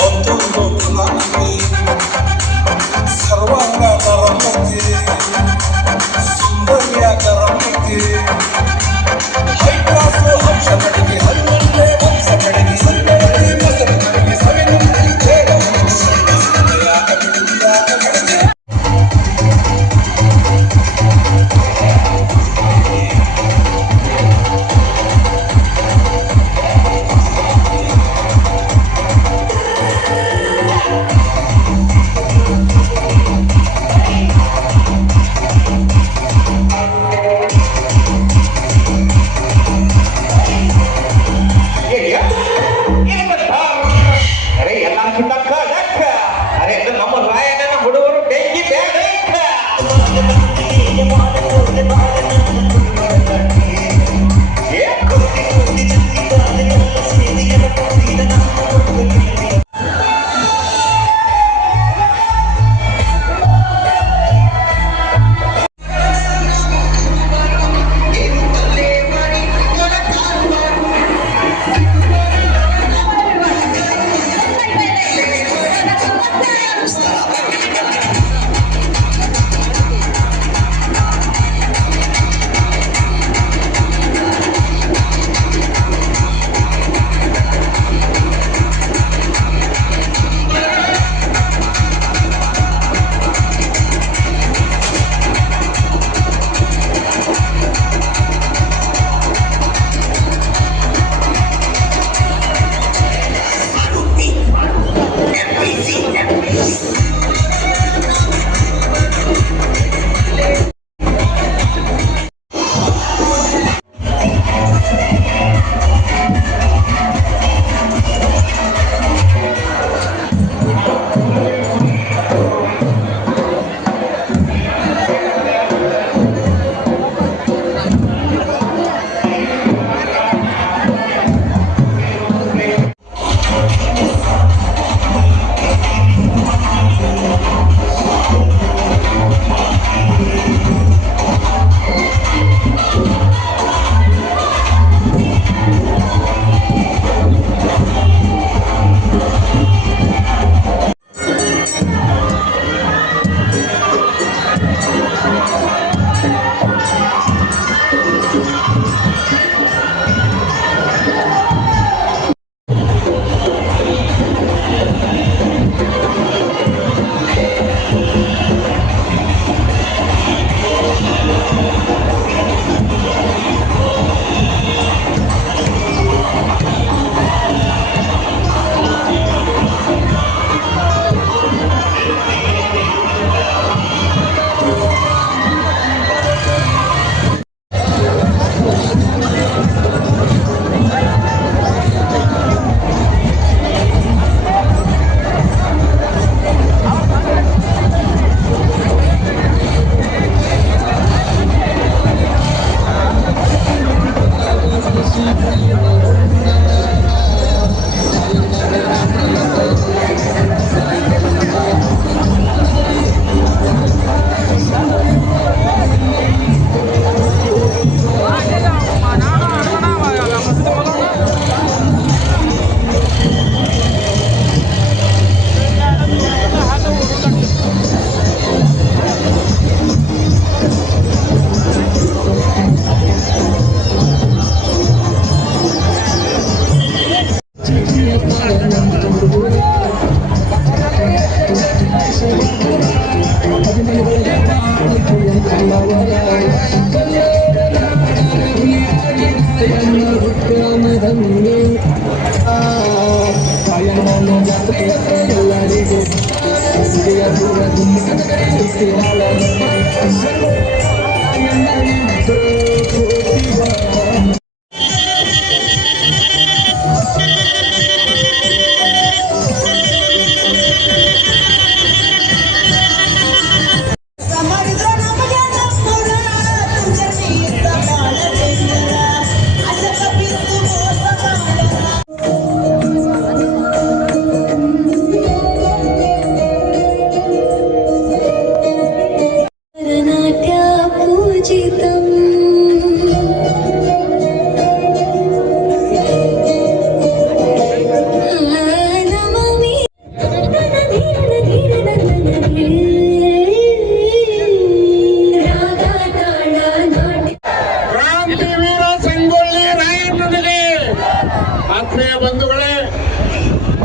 বন্ধু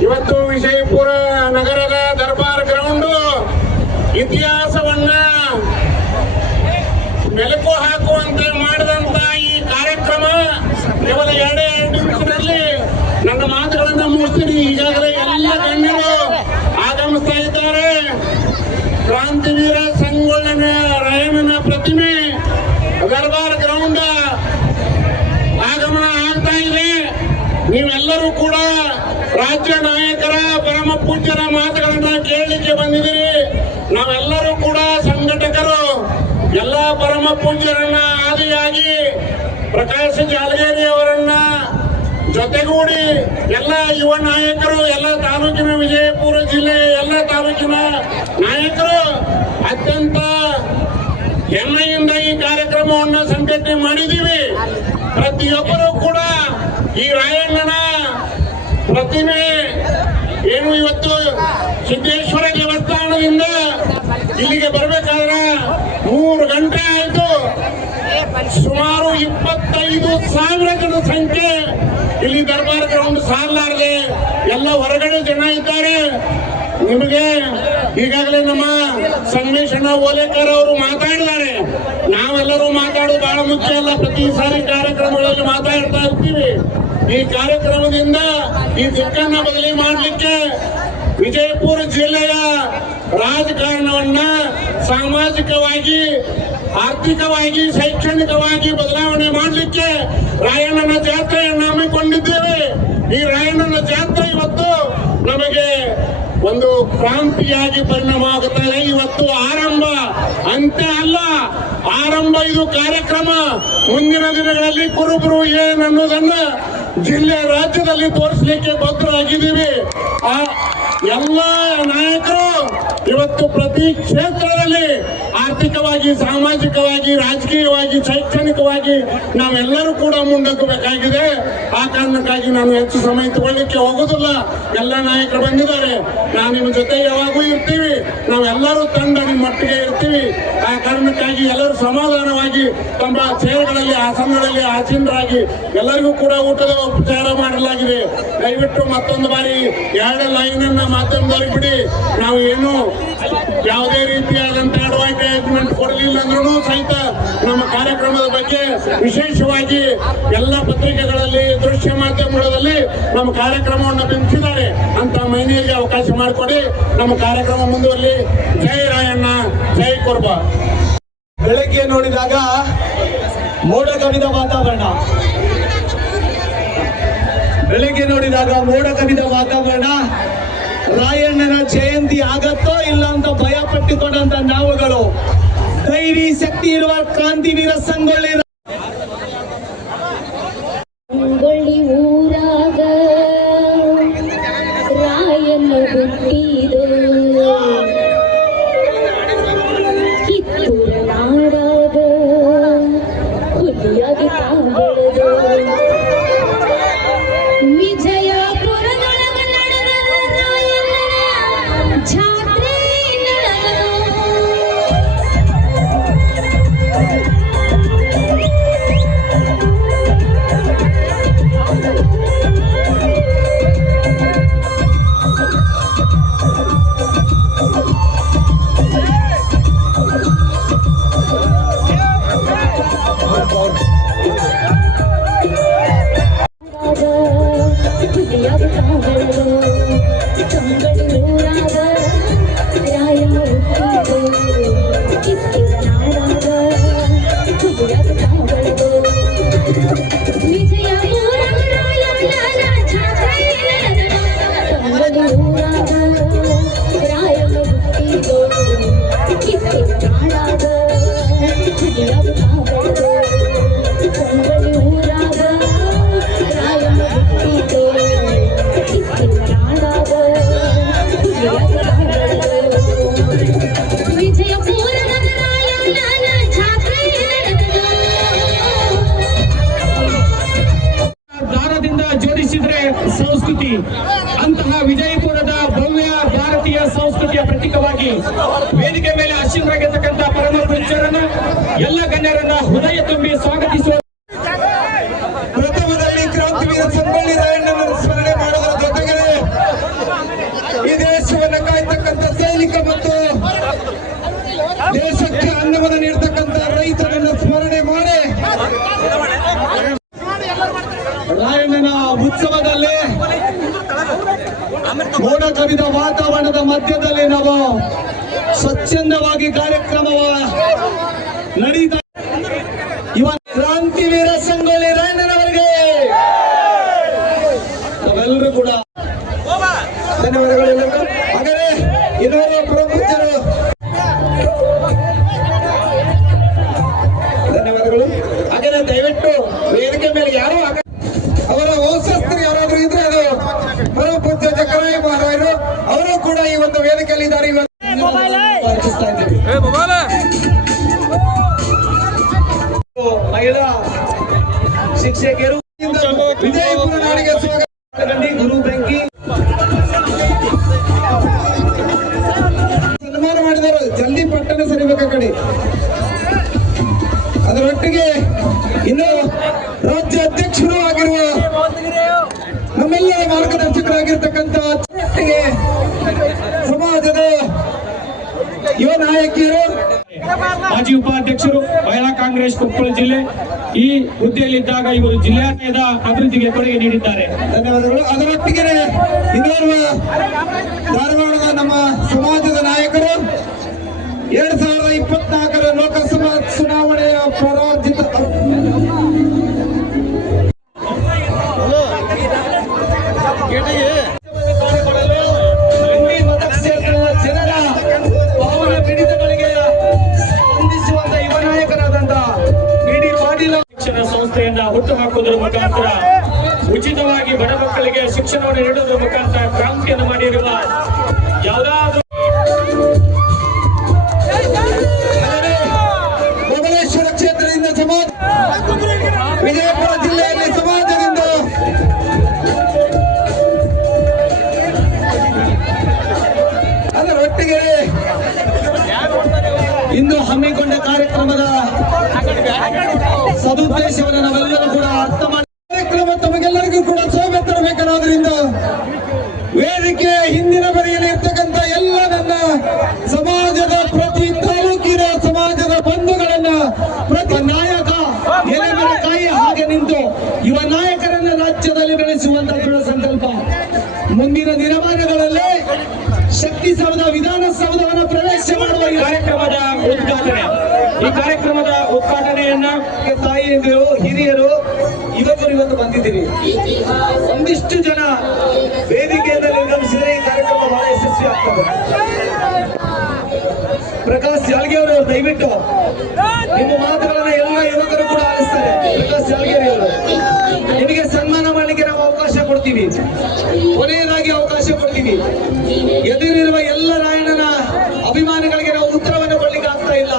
ಇವತ್ತು ವಿಜಯಪುರ ನಗರದ ದರ್ಬಾರ್ ಗ್ರೌಂಡ್ ಇತಿಹಾಸವನ್ನ ಮೆಲುಕು ಹಾಕುವಂತೆ ಮಾಡಿದಂತ ಈ ಕಾರ್ಯಕ್ರಮ ಕೇವಲ 2 ನಿಮಿಷದಲ್ಲಿ ನನ್ನ ಮಾತುಗಳನ್ನ ಮುಗಿಸ್ತೀನಿ. ಈಗಾಗಲೇ ಎಲ್ಲ ಗಣ್ಯರು ಆಗಮಿಸ್ತಾ ಇದ್ದಾರೆ. ಕ್ರಾಂತಿವೀರ ಸಂಗೊಳ್ಳ ರಾಯಣ್ಣನ ಪ್ರತಿಮೆ ದರ್ಬಾರ್ ಗ್ರೌಂಡ್ ಆಗಮನ ಆಗ್ತಾ ಇದೆ. ನೀವೆಲ್ಲರೂ ಕೂಡ ರಾಜ್ಯ ನಾಯಕರ ಪರಮ ಪೂಜ್ಯರ ಮಾತುಗಳನ್ನ ಕೇಳಲಿಕ್ಕೆ ಬಂದಿದ್ದೀರಿ. ನಾವೆಲ್ಲರೂ ಕೂಡ ಸಂಘಟಕರು ಎಲ್ಲ ಪರಮ ಪೂಜ್ಯರನ್ನ ಆದಿಯಾಗಿ ಪ್ರಕಾಶ್ ಜಾಲಗೇರಿ ಅವರನ್ನ ಜೊತೆಗೂಡಿ ಎಲ್ಲ ಯುವ ನಾಯಕರು, ಎಲ್ಲ ತಾಲೂಕಿನ ವಿಜಯಪುರ ಜಿಲ್ಲೆಯ ಎಲ್ಲ ತಾಲೂಕಿನ ನಾಯಕರು ಅತ್ಯಂತ ಹೆಮ್ಮೆಯಿಂದ ಈ ಕಾರ್ಯಕ್ರಮವನ್ನು ಸಂಘಟನೆ ಮಾಡಿದ್ದೀವಿ. ಪ್ರತಿಯೊಬ್ಬರು ಕೂಡ ಈ ರಾಯಣ್ಣನ ಪ್ರತಿಮೆ ಏನು ಇವತ್ತು ಸಿದ್ದೇಶ್ವರ ದೇವಸ್ಥಾನದಿಂದ ಇಲ್ಲಿಗೆ ಬರಬೇಕಾದ್ರೆ 3 ಗಂಟೆ ಆಯಿತು. ಸುಮಾರು 25,000 ಜನ ಸಂಖ್ಯೆ ಇಲ್ಲಿ ದರ್ಬಾರ್ ಗ್ರೌಂಡ್ ಸಾಲಾರದೆ ಎಲ್ಲ ಹೊರಗಡೆ ಜನ ಇದ್ದಾರೆ. ನಿಮಗೆ ಈಗಾಗಲೇ ನಮ್ಮ ಸಂಗಮೇಶಣ್ಣ ಓಲೇಕರ್ ಅವರು ಮಾತಾಡಿದ್ದಾರೆ. ನಾವೆಲ್ಲರೂ ಮಾತಾಡೋದು ಬಹಳ ಮುಖ್ಯ ಅಲ್ಲ, ಪ್ರತಿ ಸಾರಿ ಕಾರ್ಯಕ್ರಮಗಳಲ್ಲಿ ಮಾತಾಡ್ತಾ ಇರ್ತೀವಿ. ಈ ಕಾರ್ಯಕ್ರಮದಿಂದ ಈ ದಿಕ್ಕನ್ನ ಬದಲಿ ಮಾಡಲಿಕ್ಕೆ ವಿಜಯಪುರ ಜಿಲ್ಲೆಯ ರಾಜಕಾರಣವನ್ನ ಸಾಮಾಜಿಕವಾಗಿ, ಆರ್ಥಿಕವಾಗಿ, ಶೈಕ್ಷಣಿಕವಾಗಿ ಬದಲಾವಣೆ ಮಾಡಲಿಕ್ಕೆ ರಾಯಣ್ಣನ ಜಾತ್ರೆಯನ್ನು ಹಮ್ಮಿಕೊಂಡಿದ್ದೇವೆ. ಈ ರಾಯಣ್ಣನ ಜಾತ್ರೆ ಇವತ್ತು ನಮಗೆ ಒಂದು ಕ್ರಾಂತಿಯಾಗಿ ಪರಿಣಾಮ ಆಗುತ್ತದೆ. ಇವತ್ತು ಆರಂಭ, ಅಂತ್ಯ ಅಲ್ಲ, ಆರಂಭ. ಇದು ಕಾರ್ಯಕ್ರಮ ಮುಂದಿನ ದಿನಗಳಲ್ಲಿ ಕುರುಬರು ಏನನ್ನೋದನ್ನ ಜಿಲ್ಲೆ, ರಾಜ್ಯದಲ್ಲಿ ತೋರಿಸಲಿಕ್ಕೆ ಬದ್ಧರಾಗಿದ್ದೀವಿ. ಎಲ್ಲ ನಾಯಕರು ಇವತ್ತು ಪ್ರತಿ ಕ್ಷೇತ್ರದಲ್ಲಿ ಆರ್ಥಿಕವಾಗಿ, ಸಾಮಾಜಿಕವಾಗಿ, ರಾಜಕೀಯವಾಗಿ, ಶೈಕ್ಷಣಿಕವಾಗಿ ನಾವೆಲ್ಲರೂ ಕೂಡ ಮುಂದಕ್ಕಬೇಕಾಗಿದೆ. ಆ ಕಾರಣಕ್ಕಾಗಿ ನಾನು ಹೆಚ್ಚು ಸಮಯ ತಗೊಳ್ಳಿಕ್ಕೆ ಹೋಗೋದಿಲ್ಲ. ಎಲ್ಲ ನಾಯಕರು ಬಂದಿದ್ದಾರೆ. ನಾವು ನಿಮ್ಮ ಜೊತೆ ಯಾವಾಗೂ ಇರ್ತೀವಿ. ನಾವೆಲ್ಲರೂ ತಂಡ ನಿಮ್ಮ ಮಟ್ಟಿಗೆ ಇರ್ತೀವಿ. ಆ ಕಾರಣಕ್ಕಾಗಿ ಎಲ್ಲರೂ ಸಮಾಧಾನವಾಗಿ ತಮ್ಮ ಚೇರ್ಗಳಲ್ಲಿ, ಆಸನಗಳಲ್ಲಿ ಆಸೀನರಾಗಿ ಎಲ್ಲರಿಗೂ ಕೂಡ ಊಟದ ಉಪಚಾರ ಮಾಡಲಾಗಿದೆ. ದಯವಿಟ್ಟು ಮತ್ತೊಂದು ಬಾರಿ 2 ಲೈನನ್ನ ಮಾಧ್ಯಮದವ್ರಿಗೆ ಬಿಡಿ. ನಾವು ಏನು ಯಾವುದೇ ರೀತಿಯಾದಂತಹ ಅಡ್ವರ್ಟೈಸ್ಮೆಂಟ್ ಕೊಡಲಿಲ್ಲ ಅಂದ್ರೂ ಸಹಿತ ನಮ್ಮ ಕಾರ್ಯಕ್ರಮದ ಬಗ್ಗೆ ವಿಶೇಷವಾಗಿ ಎಲ್ಲ ಪತ್ರಿಕೆಗಳಲ್ಲಿ, ದೃಶ್ಯ ಮಾಧ್ಯಮಗಳಲ್ಲಿ ನಮ್ಮ ಕಾರ್ಯಕ್ರಮವನ್ನು ಬಿಂಬಿಸಿದ್ದಾರೆ. ಅಂತ ಮಹಿಳೆಯರಿಗೆ ಅವಕಾಶ ಮಾಡಿಕೊಡಿ. ನಮ್ಮ ಕಾರ್ಯಕ್ರಮ ಮುಂದುವರಲಿ. ಜೈ ರಾಯಣ್ಣ, ಜೈ ಕುರುಬ. ಬೆಳಗ್ಗೆ ನೋಡಿದಾಗ ಮೋಡ ಕವಿದ ವಾತಾವರಣ, ಬೆಳಗ್ಗೆ ನೋಡಿದಾಗ ಮೋಡ ಕವಿದ ವಾತಾವರಣ. ರಾಯಣ್ಣನ ಜಯಂತಿ ಆಗತ್ತೋ ಇಲ್ಲ ಅಂತ ಭಯ ಪಟ್ಟುಕೊಂಡಂತ ನಾವುಗಳು, ಧೈರ್ಯ ಶಕ್ತಿ ಇರುವ ಕ್ರಾಂತಿವೀರ ಸಂಗೊಳ್ಳಿ ಊರಾಗ ರಾಯಣ್ಣ ಹುಟ್ಟಿದೋ, ಕಿತ್ತೂರ ನಾಡಾಗ ಹುಲಿಯಾಗಿ ಬೆಳೆದೋ, ವಿಜಯಪುರದೊಳಗ ನಡೆದ ರಾಯಣ್ಣನ ಜಾತ್ರೆ ನಡೆದೋ. ಸಂಸ್ಕೃತಿಯ ಪ್ರತೀಕವಾಗಿ ವೇದಿಕೆ ಮೇಲೆ ಆಶೀರ್ವರಾಗಿರ್ತಕ್ಕಂಥ ಪರಮ ಪೂಜ್ಯರನ್ನ ಎಲ್ಲ ಗಣ್ಯರನ್ನ ಹೃದಯ ತುಂಬಿ ಸ್ವಾಗತಿಸುವ ಪ್ರಥಮದಲ್ಲಿ ಕ್ರಾಂತಿವೀರ ಸಂಗೊಳ್ಳಿ ರಾಯಣ್ಣನನ್ನು ಸ್ಮರಣೆ ಮಾಡೋದ್ರ ಜೊತೆಗೆ ಈ ದೇಶವನ್ನು ಕಾಯ್ತಕ್ಕಂಥ ಸೈನಿಕ ಮತ್ತು ದೇಶಕ್ಕೆ ಅನ್ನವನ್ನು ನೀಡತಕ್ಕಂಥ ರೈತರನ್ನು ಸ್ಮರಣೆ ಮಾಡಿ ರಾಯಣ್ಣನ ಉತ್ಸವದಲ್ಲಿ ಮೋಡ ಕವಿದ ವಾತಾವರಣದ ಮಧ್ಯದಲ್ಲಿ ನಾವು ಸ್ವಚ್ಛಂದವಾಗಿ ಕಾರ್ಯಕ್ರಮವ ನಡೀತಾ ಇವನ್ ಕ್ರಾಂತಿವೀರ ಸಂಗೊಳ್ಳಿ ರಾಯಣ್ಣನವರಿಗೆ ನಾವೆಲ್ಲರೂ ಕೂಡ ಧನ್ಯವಾದಗಳು. ಹಾಗಾದ್ರೆ ಇನ್ನೋರ್ವ ಪ್ರಮುಖರು ಧನ್ಯವಾದಗಳು. ಹಾಗಾದ್ರೆ ದಯವಿಟ್ಟು ವೇದಿಕೆ ಮೇಲೆ ಯಾರು ಅವರ ವಂಶಸ್ಥರು ಯಾರಾದ್ರೂ ಇದ್ರೆ ಅದು ಪರಮ ಪೂಜ್ಯ ಜಕರಾಯ ಮಹಾರಾಜರು ಅವರು ಕೂಡ ಈ ಒಂದು ವೇದಿಕೆಯಲ್ಲಿ ಇದ್ದಾರೆ. ಪ್ರಾರ್ಥಿಸ್ತಾ ಇದ್ದೀವಿ. ಮಹಿಳಾ ಶಿಕ್ಷಕಿಯರು ವಿಜಯಪುರ ನಾಡಿಗೆ ಸ್ವಾಗತ. ಗುರು ಬೆಂಕಿ ಸನ್ಮಾನ ಮಾಡಿದರು. ಜಲ್ದಿ ಪಟ್ಟಣ ಸರಿಬೇಕ ಕಡೆ. ಅದರೊಟ್ಟಿಗೆ ಇನ್ನು ರಾಜ್ಯ ಅಧ್ಯಕ್ಷರು ಆಗಿರುವ ನಮ್ಮೆಲ್ಲರ ಮಾರ್ಗದರ್ಶಕರಾಗಿರ್ತಕ್ಕಂಥ ಸಮಾಜದ ಯುವ ನಾಯಕಿಯರು, ಮಾಜಿ ಉಪಾಧ್ಯಕ್ಷರು, ಮಹಿಳಾ ಕಾಂಗ್ರೆಸ್ ಕೊಪ್ಪಳ ಜಿಲ್ಲೆ ಈ ಹುದ್ದೆಯಲ್ಲಿದ್ದಾಗ ಇವರು ಜಿಲ್ಲೆಯ ಅಭಿವೃದ್ಧಿಗೆ ಕೊಡುಗೆ ನೀಡಿದ್ದಾರೆ. ಧನ್ಯವಾದಗಳು. ಅದರೊಟ್ಟಿಗೆ ಇನ್ನೋರ್ವ ಧಾರವಾಡದ ನಮ್ಮ ಸಮಾಜದ ನಾಯಕರು 2024 ಲೋಕಸಭಾ ಚುನಾವಣೆಯ ಪರಾಜಿತ ಮತಕ್ಷೇತ್ರದ ಜನರ ಭಾವನ ಪಿಡಿತಗಳಿಗೆ ಸ್ಪಂದಿಸುವಂತ ಯುವ ನಾಯಕರಾದಂತ ಬಿಡಿ ಪಾಟೀಲ ಶಿಕ್ಷಣ ಸಂಸ್ಥೆಯನ್ನ ಹುಟ್ಟುಹಾಕುವುದರ ಮುಖಾಂತರ ಉಚಿತವಾಗಿ ಬಡ ಮಕ್ಕಳಿಗೆ ಶಿಕ್ಷಣವನ್ನು ನೀಡುವುದರ ಮುಖಾಂತರ ಕ್ರಾಂತಿಯನ್ನು ಮಾಡಿರುವ ಯಾವುದಾದ್ರೂ ಬಬಲೇಶ್ವರ ಕ್ಷೇತ್ರದಿಂದ ಸಮಾಜ, ವಿಜಯಪುರ ಜಿಲ್ಲೆಯಲ್ಲಿ ಸಮಾಜದಿಂದ ಅದರೊಟ್ಟಿಗೆ ಇಂದು ಹಮ್ಮಿಕೊಂಡ ಕಾರ್ಯಕ್ರಮದ ಸದುದ್ದೇಶವನ್ನು ನಾವೆಲ್ಲರೂ ಕೂಡ ಅರ್ಥ ಮಾಡಿ ಕಾರ್ಯಕ್ರಮ ತಮಗೆಲ್ಲರಿಗೂ ಕೂಡ ಶೋಭೆ ತರಬೇಕಾದ್ರಿಂದ ವೇದಿಕೆಯ ಹಿಂದಿನ ಬದಿಯಲ್ಲಿ ಇರ್ತಕ್ಕಂಥ ಎಲ್ಲ ನನ್ನ ಸಮಾಜದ ಪ್ರತಿ ತಾಲೂಕಿನ ಸಮಾಜದ ಬಂಧುಗಳನ್ನ ಪ್ರತಿ ನಾಯಕ ಎಲೆ ಮೇಲೆ ಕಾಯಿ ಹಾಗೆ ನಿಂತು ಯುವ ನಾಯಕರನ್ನ ರಾಜ್ಯದಲ್ಲಿ ಬೆಳೆಸುವಂತ ದೃಢ ಸಂಕಲ್ಪ. ಮುಂದಿನ ದಿನಮಾನಗಳಲ್ಲಿ ಶಕ್ತಿ ಸೌಧ ವಿಧಾನಸೌಧವನ್ನು ಪ್ರವೇಶ ಮಾಡುವ ಈ ಕಾರ್ಯಕ್ರಮದ ಉದ್ಘಾಟನೆಯನ್ನ ತಾಯಿಯಂದಿರು, ಹಿರಿಯರು, ಯುವಕರು ಇವತ್ತು ಬಂದಿದ್ದೀರಿ. ಒಂದಿಷ್ಟು ಜನ ವೇದಿಕೆಯಿಂದ ನಿರ್ಗಮಿಸಿದರೆ ಈ ಕಾರ್ಯಕ್ರಮ ಬಹಳ ಯಶಸ್ವಿ ಆಗ್ತದೆ. ಪ್ರಕಾಶ್ ಜಾಲಗೇರಿ ಅವರು ದಯವಿಟ್ಟು ನಿಮ್ಮ ಮಾತುಗಳನ್ನ ಎಲ್ಲ ಯುವಕರು ಕೂಡ ಆಲಿಸ್ತಾರೆ. ಪ್ರಕಾಶ್ ಜಾಲಗೇರಿ ಅವರು ನಿಮಗೆ ಸನ್ಮಾನ ಮಾಡಲಿಕ್ಕೆ ನಾವು ಅವಕಾಶ ಕೊಡ್ತೀವಿ. ಕೊನೆಯದಾಗಿ ಅವಕಾಶ ಕೊಡ್ತೀವಿ. ಎದುರಿರುವ ಎಲ್ಲ ರಾಯಣ್ಣನ ಅಭಿಮಾನಿಗಳಿಗೆ ನಾವು ಉತ್ತರವನ್ನು ಕೊಡ್ಲಿಕ್ಕೆ ಆಗ್ತಾ ಇಲ್ಲ.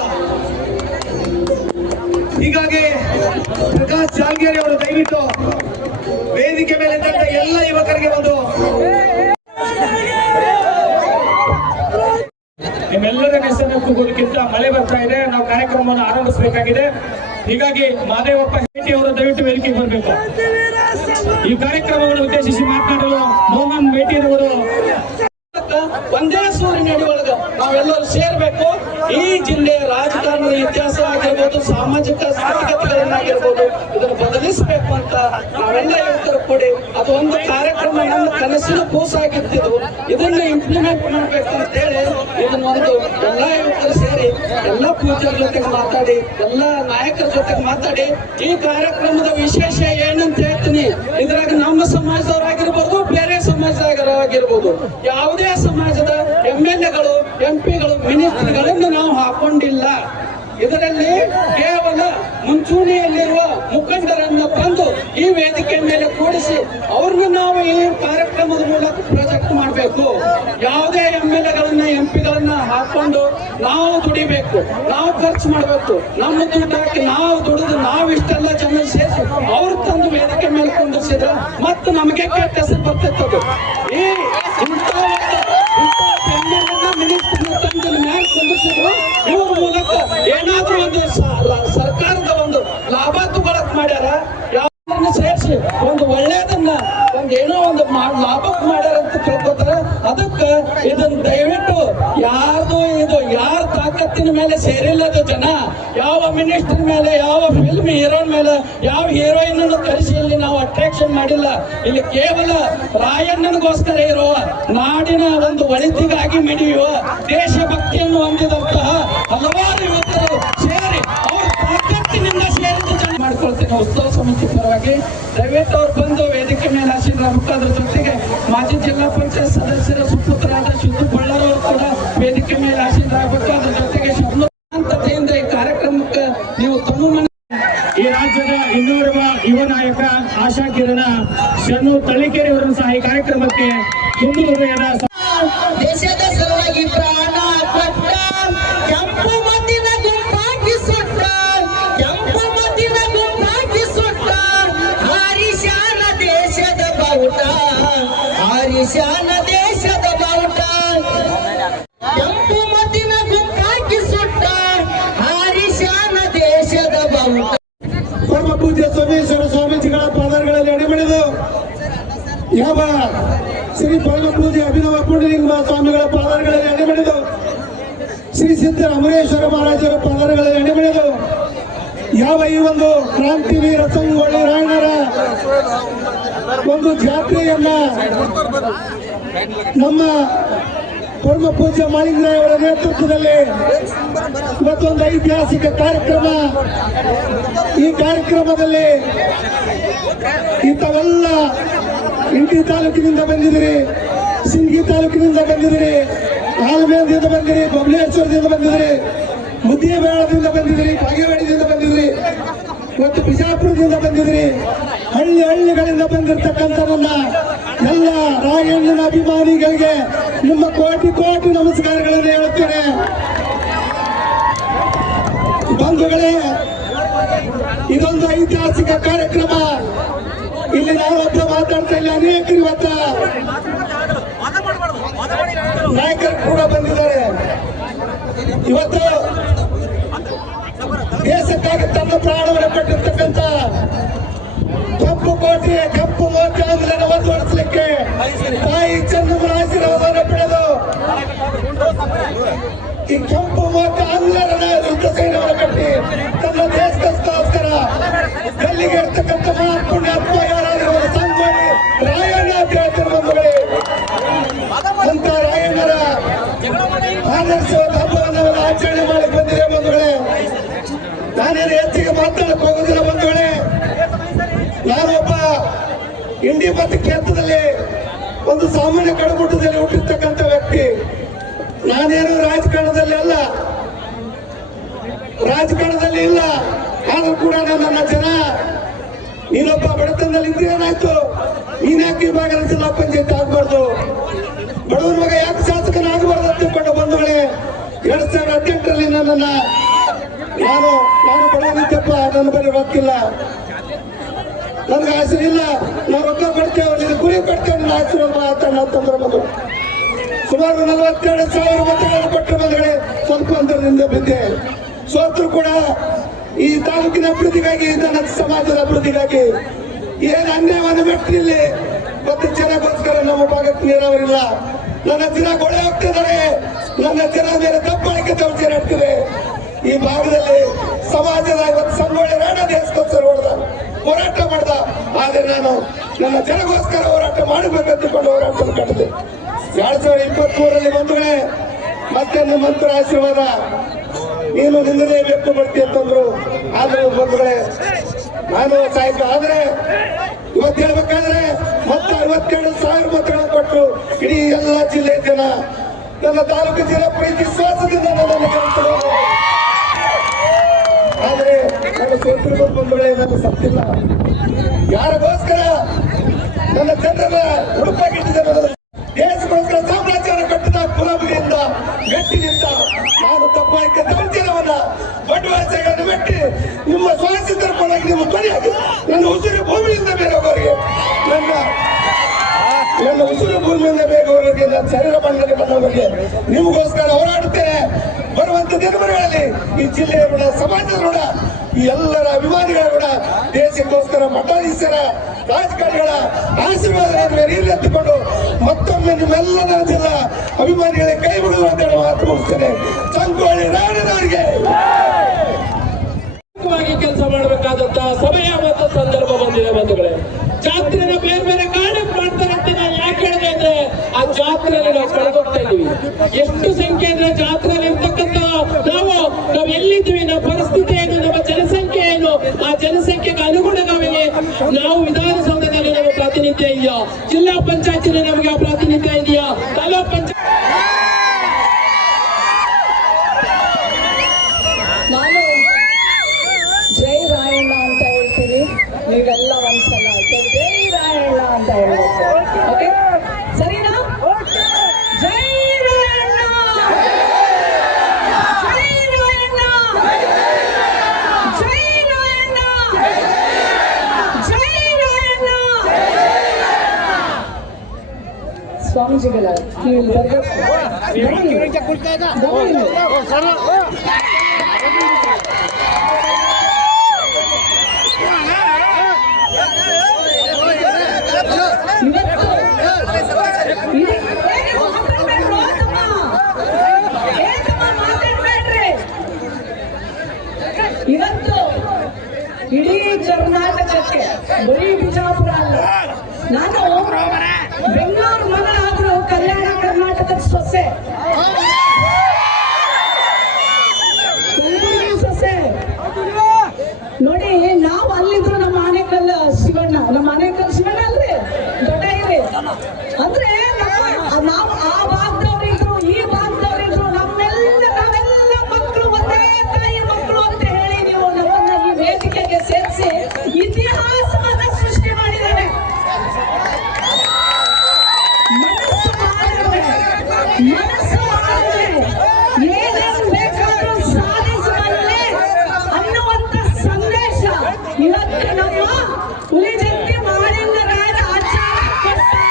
ಹೀಗಾಗಿ ಪ್ರಕಾಶ್ ಜಾಲಗೇರಿ ಅವರು ದಯವಿಟ್ಟು ವೇದಿಕೆ ಮೇಲೆ ಎಲ್ಲ ಯುವಕರಿಗೆ ಒಂದು ನಿಮ್ಮೆಲ್ಲರ ಹೆಸರನ್ನು ಕೂಗೋದಕ್ಕಿಂತ ಮಳೆ ಬರ್ತಾ ಇದೆ, ನಾವು ಕಾರ್ಯಕ್ರಮವನ್ನು ಆರಂಭಿಸಬೇಕಾಗಿದೆ. ಹೀಗಾಗಿ ಮಾದೇವಪ್ಪ ಶೆಟ್ಟಿ ಅವರು ದಯವಿಟ್ಟು ವೇದಿಕೆಗೆ ಬರಬೇಕು. ಈ ಕಾರ್ಯಕ್ರಮವನ್ನು ಉದ್ದೇಶಿಸಿ ಮಾತನಾಡಲು ಮೋಹನ್ ಮೇಟಿಯವರು ಒಂದೇ ಸೂರಿನ ಅಡಿಯೊಳಗ ನಾವೆಲ್ಲರೂ ಸೇರ್ಬೇಕು. ಈ ಜಿಲ್ಲೆಯ ರಾಜಕಾರಣದ ಇತಿಹಾಸ ಆಗಿರ್ಬೋದು, ಸಾಮಾಜಿಕ ಸ್ಥಿತಿಗತಿಗಳನ್ನಾಗಿರ್ಬೋದು, ಇದನ್ನು ಬದಲಿಸಬೇಕು ಅಂತ ನಾವೆಲ್ಲ ಯುವಕರು ಕೂಡಿ ಅದು ಒಂದು ಕಾರ್ಯಕ್ರಮ ನಮ್ಮ ಕನಸಿನ ಕೂಸಾಗಿರ್ತಿದ್ವು. ಇದನ್ನ ಇಂಪ್ಲಿಮೆಂಟ್ ಮಾಡ್ಬೇಕು ಅಂತ ಹೇಳಿ ಇದನ್ನೊಂದು ಎಲ್ಲ ಯುವಕರು ಸೇರಿ ಎಲ್ಲ ಪೂಜಾರ ಜೊತೆಗೆ ಮಾತಾಡಿ ಎಲ್ಲ ನಾಯಕರ ಜೊತೆಗೆ ಮಾತಾಡಿ ಈ ಕಾರ್ಯಕ್ರಮದ ವಿಶೇಷ ಏನಂತ ಹೇಳ್ತೀನಿ. ಇದ್ರಾಗ ನಮ್ಮ ಸಮಾಜದವರಾಗಿರ್ಬೋದು, ಬೇರೆ ಸಮಾಜದವರಾಗಿರ್ಬೋದು, ಯಾವುದೇ ಸಮಾಜದ MLAಗಳು, MP ಗಳು, ಮಿನಿಸ್ಟರ್ಗಳನ್ನು ನಾವು ಹಾಕೊಂಡಿಲ್ಲ. ಇದರಲ್ಲಿ ಕೇವಲ ಮುಂಚೂಣಿಯಲ್ಲಿರುವ ಮುಖಂಡರನ್ನ ತಂದು ಈ ವೇದಿಕೆ ಮೇಲೆ ಕೂಡಿಸಿ ಅವ್ರನ್ನ ನಾವು ಈ ಕಾರ್ಯಕ್ರಮದ ಮೂಲಕ ಪ್ರೊಜೆಕ್ಟ್ ಮಾಡಬೇಕು. ಯಾವುದೇ MLAಗಳನ್ನ MP ಗಳನ್ನ ಹಾಕೊಂಡು ನಾವು ದುಡಿಬೇಕು, ನಾವು ಖರ್ಚು ಮಾಡಬೇಕು. ನಮ್ಮ ದುಡ್ಡು ಹಾಕಿ ನಾವು ದುಡಿದು ನಾವು ಇಷ್ಟೆಲ್ಲ ಜನ ಸೇರಿಸಿ ಅವ್ರು ತಂದು ವೇದಿಕೆ ಮೇಲೆ ಕುಂದಿಸಿದ್ರೆ ಮತ್ತೆ ನಮಗೆ ಕೆಟ್ಟ ಹೆಸರು ಬರ್ತಿರ್ತದೆ. ಈ MLA ಇದನ್ನ ದಯವಿಟ್ಟು ಯಾರ್ದು ಇದು ಯಾರ ತಾಕತ್ತಿನ ಮೇಲೆ ಸೇರಿಲ್ಲದ ಜನ, ಯಾವ ಮಿನಿಸ್ಟರ್ ಮೇಲೆ, ಯಾವ ಫಿಲ್ಮ್ ಹೀರೋನ್ ಮೇಲೆ, ಯಾವ ಹೀರೋಯಿನ್ ಅನ್ನು ಕರೆಸಿ ಇಲ್ಲಿ ನಾವು ಅಟ್ರಾಕ್ಷನ್ ಮಾಡಿಲ್ಲ. ಇಲ್ಲಿ ಕೇವಲ ರಾಯಣ್ಣನಿಗೋಸ್ಕರ ಇರುವ, ನಾಡಿನ ಒಂದು ಒಳಿತಿಗಾಗಿ ಮಿಡಿಯುವ, ದೇಶಭಕ್ತಿಯನ್ನು ಹೊಂದಿದಂತಹ ಹಲವಾರು ಯುವಕರು ಸೇರಿ ಅವ್ರ ತಾಕತ್ತಿನಿಂದ ಸೇರಿದ ಜನ ಮಾಡ್ಕೊಳ್ತೀನಿ. ಉತ್ಸವ ಸಮಿತಿ ಪರವಾಗಿ ದಯವಿಟ್ಟು ಅವ್ರು ಬಂದು ವೇದಿಕೆ ಮೇಲೆ ಆಶೀರ್ವಾದ. ಅದ್ರ ಜೊತೆಗೆ ಮಾಜಿ ಜಿಲ್ಲಾ ಪಂಚಾಯತ್ ಸದಸ್ಯರ ಸುಪುತ್ರರಾದ ಸಿದ್ದು ಬಳ್ಳಾರವರು ಕೂಡ ವೇದಿಕೆ ಮೇಲೆ ಆಶೀರ್ವಾದ. ಅದ್ರ ಜೊತೆಗೆ ಶಾಂತತೆಯಿಂದ ಈ ಕಾರ್ಯಕ್ರಮಕ್ಕೆ ನೀವು ತಮ್ಮ ಈ ರಾಜ್ಯದ ಇನ್ನೋರ್ವ ಯುವ ನಾಯಕ ಆಶಾ ಕಿರಣ ಶರಣು ತಳಿಕೇರಿ ಅವರನ್ನು ಸಹ ಈ ಕಾರ್ಯಕ್ರಮಕ್ಕೆ ತುಂಬು ಹೃದಯದ ದೇಶದ ಸಲುವಾಗಿ ಪ್ರಾಣ ಕೊಟ್ಟ, ಕೆಂಪು ಮದ್ದಿನ ಗುಂಪಾಗಿ ಸುಟ್ಟ, ಕೆಂಪು ಮದ್ದಿನ ಗುಂಪಾಗಿ ಸುಟ್ಟ, ಹಾರಿಶಾನ ದೇಶದ ಬಾವುಟ, ಹಾರಿಶಾನ ದೇಶದ ಬಾವುಟ, ಕೆಂಪು ಮದ್ದಿನ ಗುಂಪಾಗಿ ಸುಟ್ಟ, ಹಾರಿಶಾನ ದೇಶದ ಬಾವುಟ. ಪರಮ ಪೂಜ್ಯ ಸೋಮೇಶ್ವರ ಸ್ವಾಮೀಜಿಗಳ ಪಾದಗಳಲ್ಲಿ ಅಡಿಮಣಿದು ಯಾವ ಶ್ರೀ ಪರಮ ಪೂಜ್ಯ ಅಭಿನವ ಪುಂಡಲಿಂಗ ಸ್ವಾಮಿಗಳ ಪಾದಗಳಲ್ಲಿ ಅಡಿಮಣಿದು ಶ್ರೀ ಸಿದ್ಧ ಅಮರೇಶ್ವರ ಮಹಾರಾಜರ ಪಾದಗಳಲ್ಲಿ ಅಡಿಮಣಿದು ಯಾವ ಈ ಒಂದು ಕ್ರಾಂತಿವೀರ ಸಂಗೊಳ್ಳಿ ರಾಯಣ್ಣರ ಒಂದು ಜಾತ್ರೆಯನ್ನ ನಮ್ಮ ಪರಮ ಪೂಜ್ಯ ಮಾಳಿಂಗರಾಯವರ ನೇತೃತ್ವದಲ್ಲಿ ಇವತ್ತೊಂದು ಐತಿಹಾಸಿಕ ಕಾರ್ಯಕ್ರಮ. ಈ ಕಾರ್ಯಕ್ರಮದಲ್ಲಿ ಇಂಥವೆಲ್ಲ ಇಂಡಿ ತಾಲೂಕಿನಿಂದ ಬಂದಿದ್ದೀರಿ, ಸಿಂಗಿ ತಾಲೂಕಿನಿಂದ ಬಂದಿದ್ದೀರಿ, ಆಲ್ಮೇಲದಿಂದ ಬಂದಿರಿ, ಬಬಲೇಶ್ವರದಿಂದ ಬಂದಿದ್ದೀರಿ, ಮುದ್ದೇಬೇಳದಿಂದ ಬಂದಿದ್ದೀರಿ, ಬಾಗೇವಾಡಿಯಿಂದ ಬಂದಿದ್ದೀರಿ, ಇವತ್ತು ಬಿಜಾಪುರದಿಂದ ಬಂದಿದ್ದೀರಿ. ಹಳ್ಳಿ ಹಳ್ಳಿಗಳಿಂದ ಬಂದಿರತಕ್ಕಂಥ ನನ್ನ ಎಲ್ಲ ರಾಯಣ್ಣನ ಅಭಿಮಾನಿಗಳಿಗೆ ನಿಮ್ಮ ಕೋಟಿ ಕೋಟಿ ನಮಸ್ಕಾರಗಳನ್ನು ಹೇಳುತ್ತೇನೆ. ಬಂಧುಗಳೇ, ಇದೊಂದು ಐತಿಹಾಸಿಕ ಕಾರ್ಯಕ್ರಮ. ಇಲ್ಲಿ ನಾವೊಬ್ಬ ಮಾತಾಡ್ತಾ ಇಲ್ಲ, ಅನೇಕರು ಇವತ್ತ ನಾಯಕರು ಕೂಡ ಬಂದಿದ್ದಾರೆ. ಇವತ್ತು ದೇಶಕ್ಕಾಗಿ ತನ್ನ ಪ್ರಾಣವನ್ನು ಕೊಟ್ಟಿರ್ತಕ್ಕಂಥ ಕಪ್ಪು ಕೋಟೆ, ಕಪ್ಪು ಮೋಟೆ ಆಂಗ್ಲನ ಮುಂದುವರಿಸಲಿಕ್ಕೆ ತಾಯಿ ಚೆನ್ನಮ್ಮನ ಆಶೀರ್ವಾದವನ್ನು ಪಡೆದು ಈ ಕೆಂಪು ಮೋಟೆ ಆಂಗ್ಲರನ್ನ ಯುದ್ಧ ಸೈನ್ಯವನ್ನು ಕಟ್ಟಿ ತನ್ನ ದೇಶಕ್ಕೋಸ್ಕರ ಗಲ್ಲಿಗೆ ಇರ್ತಕ್ಕಂಥ ಮಹಾಪುಣ್ಯಾತ್ಮ ಯಾರಾದರೂ ಸಂಗೊಳ್ಳಿ ರಾಯಣ್ಣ ಅಂತ ಹೇಳ್ತಾರೆ ಬಂಧುಗಳೇ. ಅಂತ ರಾಯಣ್ಣರ ಆದರ್ಶವಾದ ಹಬ್ಬವನ್ನು ಆಚರಣೆ ಮಾಡಿ ಬಂದಿದೆ ಬಂಧುಗಳೇ. ನಾನೇನು ಹೆಚ್ಚಿಗೆ ಮಾತಾಡಕ್ ಹೋಗುದಿಲ್ಲ ಬಂಧುಗಳೇ. ನಾನೊಬ್ಬ ಇಂಡಿ ಮತ್ತು ಕೇಂದ್ರದಲ್ಲಿ ಒಂದು ಸಾಮಾನ್ಯ ಕಡಗುಟ್ಟದಲ್ಲಿ ಹುಟ್ಟಿರ್ತಕ್ಕಂಥ ವ್ಯಕ್ತಿ. ನಾನೇನು ರಾಜಕಾರಣದಲ್ಲಿ ಅಲ್ಲ, ರಾಜಕಾರಣದಲ್ಲಿ ಇಲ್ಲ. ಆದ್ರೂ ಕೂಡ ನನ್ನ ಜನ, ನೀನೊಬ್ಬ ಬಡತನದಲ್ಲಿ ಇದ್ರೆ ಏನಾಯ್ತು, ನೀನ್ ಯಾಕೆ ಈ ಭಾಗದ ಜಿಲ್ಲಾ ಪಂಚಾಯತ್ ಆಗ್ಬಾರ್ದು, ಬಡವರ ಮಗ ಯಾಕೆ ಶಾಸಕನಾಗಬಾರ್ದು ಅಂತ ತಿಳ್ಕೊಂಡು ಬಂಧುಗಳೇ 2018ರಲ್ಲಿ ನನ್ನನ್ನ ನಾನು ಬಡವನಿದ್ದಪ್ಪ, ನನ್ನ ಬಳಿ ರೊಕ್ಕಿಲ್ಲ, ನನ್ಗೆ ಆಸೆ ಇಲ್ಲ, ನಾವು ರೊಕ್ಕ ಕೊಡ್ತೇವೆ, ನಿನ್ನ ಗುರಿ ಕೊಡ್ತೇವೆ, ನನ್ನ ಆಶೀರ್ವಾದ ಅಂತಂದ್ರೆ ಬಂದು ಸುಮಾರು 42,000 ಮತಗಳನ್ನು ಕೊಟ್ಟು ಬಂದರೆ ಸ್ವಲ್ಪ ಅಂತರದಿಂದ ಬಿದ್ದೆ. ಸೋತರು ಕೂಡ ಈ ತಾಲೂಕಿನ ಅಭಿವೃದ್ಧಿಗಾಗಿ, ನನ್ನ ಸಮಾಜದ ಅಭಿವೃದ್ಧಿಗಾಗಿ ಏನು ಅನ್ಯಾಯವನ್ನು ಮೆಟ್ಟಿಲಿ ಮತ್ತು ಜನಗೋಸ್ಕರ ನಮ್ಮ ಭಾಗಕ್ಕೆ ನೀರಾವರಿಲ್ಲ. ನನ್ನ ಜನ ಗೊಳೆ ಹೋಗ್ತಿದ್ದಾರೆ, ನನ್ನ ಜನ ಮೇಲೆ ದಬ್ಬಾಳಿಕೆ ದೌರ್ಜನ್ಯ ನಡ್ತಿದೆ. ಈ ಭಾಗದಲ್ಲಿ ಸಮಾಜದ ಇವತ್ತು ಸಂಗೊಳ್ಳಿ ರಾಯಣ್ಣ ದೇಶಕ್ಕೋಸ್ಕರ ಹೋರಾಟ ಮಾಡ್ದ. ಆದ್ರೆ ನಾನು ನನ್ನ ಜನಗೋಸ್ಕರ ಹೋರಾಟ ಮಾಡಬೇಕಂತಕೊಂಡು ಹೋರಾಟ ಕಟ್ಟಿದೆ. 2023ರಲ್ಲಿ ಬಂಧುಗಳೇ ಮತ್ತೆ ನಿಮ್ಮಂತರ ಆಶೀರ್ವಾದ ನೀನು ನಿಂದಲೇ ಬೇಕು ಬರ್ತಿ ಅಂತಂದ್ರು. ಆದ್ರೂ ಬಂಧುಗಳೇ, ನಾನು ಸಾಹಿತ್ಯ ಆದ್ರೆ ಇವತ್ತು ಹೇಳ್ಬೇಕಾದ್ರೆ ಮತ್ತೆ 62,000 ಮತಗಳನ್ನು ಕೊಟ್ಟು ಇಡೀ ಎಲ್ಲ ಜಿಲ್ಲೆಯ ಜನ, ನನ್ನ ತಾಲೂಕು ಜನ ಪ್ರೀತಿ ವಿಶ್ವಾಸದಿಂದ ನನ್ನನ್ನು ಗೆಲ್ಲಿಸಿದರು. ಆದ್ರೆ ನನ್ನ ಸೋತಿರುವ ಬಂಧುಗಳೇ, ನಾನು ಸತ್ತಿಲ್ಲ. ಯಾರಿಗೋಸ್ಕರ ನನ್ನ ಜನರ ಹುಡುಕಾಗಿಟ್ಟಿದ್ದ ದೇಶಕ್ಕೋಸ್ಕರ ಸಾಮ್ರಾಜ್ಯವನ್ನು ಕಟ್ಟಿದ ಗುಲಾಮಗಿಯಿಂದ ಮೆಟ್ಟಿನಿಂದ ನಾನು ತಪ್ಪಾಯ್ಕೆ ದೌರ್ಜನ್ಯವನ್ನ ಬಂಡವಾಳಗಳನ್ನು ಮೆಟ್ಟಿ ನಿಮ್ಮ ಸ್ವಾತಂತ್ರ್ಯ ಪರವಾಗಿ ನಿಮ್ಮ ಕೊನೆಯಾಗಿ ನನ್ನ ಉಸಿರು ಭೂಮಿಯಿಂದ ಬೇರೆಯವರಿಗೆ, ನನ್ನ ಉಸಿರು ಭೂಮಿಯಿಂದ ಬೇರೆಯವರಿಗೆ, ನನ್ನ ಶರೀರ ಬಣ್ಣದಲ್ಲಿ ಬಂದವರಿಗೆ ನಿಮಗೋಸ್ಕರ ಹೋರಾಡುತ್ತೇನೆ. ಬರುವಂತ ಬರುವಂತ ದಿನಗಳಲ್ಲಿ ಈ ಜಿಲ್ಲೆಯ ಕೂಡ ಸಮಾಜದ ಕೂಡ ಈ ಎಲ್ಲರ ಅಭಿಮಾನಿಗಳ ಕೂಡ ದೇಶಕ್ಕೋಸ್ಕರ ಮಠಾಧೀಶರ ರಾಜಕಾರಣಿಗಳ ಆಶೀರ್ವಾದ ನೀರೆತ್ತಿಕೊಂಡು ಮತ್ತೊಮ್ಮೆ ನಿಮ್ಮೆಲ್ಲರ ಜಿಲ್ಲಾ ಅಭಿಮಾನಿಗಳಿಗೆ ಕೈ ಮುಗಿದು ಅಂತ ಹೇಳಿ ಮಾತು ಮುಗಿಸ್ತೇನೆ. ಸಂಗೊಳ್ಳಿ ರಾಯಣ್ಣನವರಿಗೆ ಕೆಲಸ ಮಾಡಬೇಕಾದಂತಹ ಸಮಯ ಮತ್ತು ಸಂದರ್ಭ ಬಂದಿದೆ ಬಂಧುಗಳೇ. ಜಾತ್ರೆನ ಬೇರೆ ಬೇರೆ ಕಾರಣಕ್ಕೆ ಮಾಡ್ತಾರೆ ಅಂತ ನಾವು ಯಾಕೆ ಹೇಳಿದೆ ಅಂದ್ರೆ ಆ ಜಾತ್ರೆಯಲ್ಲಿ ನಾವು ಕಳೆದೋಗ್ತಾ ಇದೀವಿ. ಎಷ್ಟು ಸಂಖ್ಯೆ ಅಂದ್ರೆ ಜಾತ್ರೆಯಲ್ಲಿ ಇರ್ತಕ್ಕಂಥ ನಾವು ಎಲ್ಲಿದ್ದೀವಿ, ನಮ್ಮ ಪರಿಸ್ಥಿತಿ ಏನು, ನಮ್ಮ ಜನಸಂಖ್ಯೆ ಏನು, ಆ ಜನಸಂಖ್ಯೆಗೆ ಅನುಗುಣವಾಗಿ ನಾವು ವಿಧಾನಸೌಧದಲ್ಲಿ ನಮಗೆ ಪ್ರಾತಿನಿಧ್ಯ ಇದೆಯಾ, ಜಿಲ್ಲಾ ಪಂಚಾಯತಿನಲ್ಲಿ ನಮಗೆ ಆ ಪ್ರಾತಿನಿಧ್ಯ ಇದೆಯಾ, ತಾಲೂಕ್ ಪಂಚಾಯತ್ ನಾನು ಜೈ ರಾಯಣ್ಣ ಅಂತ ಹೇಳ್ತೀನಿ, ನೀವೆಲ್ಲ ಒಂದ್ಸಲ ಜೈ ರಾಯಣ್ಣ ಅಂತ ಹೇಳ್ಬೇಕು. ಓಕೆ ಸರಿನಾ? ಜೈ ರಾಯಣ್ಣ, ಜೈ ರಾಯಣ್ಣ, ಜೈ ರಾಯಣ್ಣ, ಜೈ ರಾಯಣ್ಣ. ಸ್ವಾಮೀಜಿಗಳ ನೀವು ಇವತ್ತು ಇಡೀ ಕರ್ನಾಟಕಕ್ಕೆ, ಬರೀ ಬಿಜಾಪುರ ಅಲ್ಲ, ನಾನು ಬೆಂಗಳೂರು ಮಗಳಾದ್ರೂ ಕಲ್ಯಾಣ ಕರ್ನಾಟಕದ ಸೊಸೆ, ಸೊಸೆ ನೋಡಿ. ನಾವು ಅಲ್ಲಿದ್ರು ನಮ್ಮ ಆನೇಕಲ್ ಶಿವಣ್ಣ ಅಲ್ರಿ, ದೊಡ್ಡ ಇರಿ ಅಂದ್ರೆ ನಾವು ಆ ಭಾಗದವರಿದ್ರು ಈ ಭಾಗದವರಿದ್ರು ನಾವೆಲ್ಲ ಮಕ್ಕಳು ಒಂದೇ ತಾಯಿ ಮಕ್ಕಳು ಅಂತ ಹೇಳಿ ನೀವು ನಮ್ಮನ್ನ ಈ ವೇದಿಕೆಗೆ ಸೇರಿಸಿ ಇತಿಹಾಸವನ್ನ ಸೃಷ್ಟಿ ಮಾಡಿದ್ದಾರೆ. ಮನಸ್ಸು ಮಾಡಿದ್ರೆ ಏನೇನು ಬೇಕಾದ್ರೂ ಸಾಧಿಸಬಲ್ಲೆ ಅನ್ನುವಂತ ಸಂದೇಶ ಇವತ್ತು ನಮ್ಮ ಹುಲಿಜಂತಿ ಮಾಳಿಂಗರಾಯರ ಆಚಾರ ಕೊಡ್ತಾರೆ.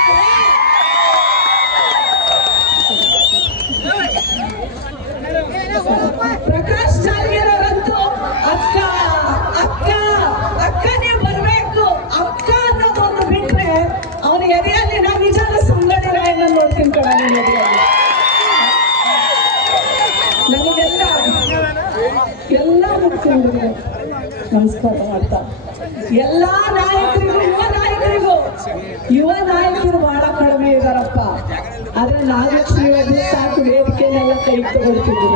ಪ್ರಕಾಶ್ ಜಾರಕಿಹೊಳಿಯವರಂತೂ ಅಕ್ಕ ಅಕ್ಕ ಅಕ್ಕನೇ ಬರ್ಬೇಕು, ಅಕ್ಕ ಅನ್ನೋದೊಂದು ಬಿಟ್ರೆ ಅವನ ಎದೆಯಲ್ಲಿ ನಾನು ನಿಜಾದ ಸಂಗೊಳ್ಳಿ ರಾಯಣ್ಣ ನೋಡ್ತೀನಿ ಕಣ. ನನಗೆಲ್ಲ ಮುಖ್ಯಮಂತ್ರಿಗಳು ನಮಸ್ಕಾರ ಮಾಡ್ತಾ ಎಲ್ಲಾ ನಾಯಕರಿಗೂ ಯುವ ನಾಯಕರು ಬಹಳ ಕಡಿಮೆ ಇದಾರಪ್ಪ. ಆದ್ರೆ ನಾಗಲಕ್ಷ್ಮಿ ಅವರು ಸಾಕು ವೇದಿಕೆನೆಲ್ಲ ಕೈ ತಗೊಳ್ತಿದ್ರು.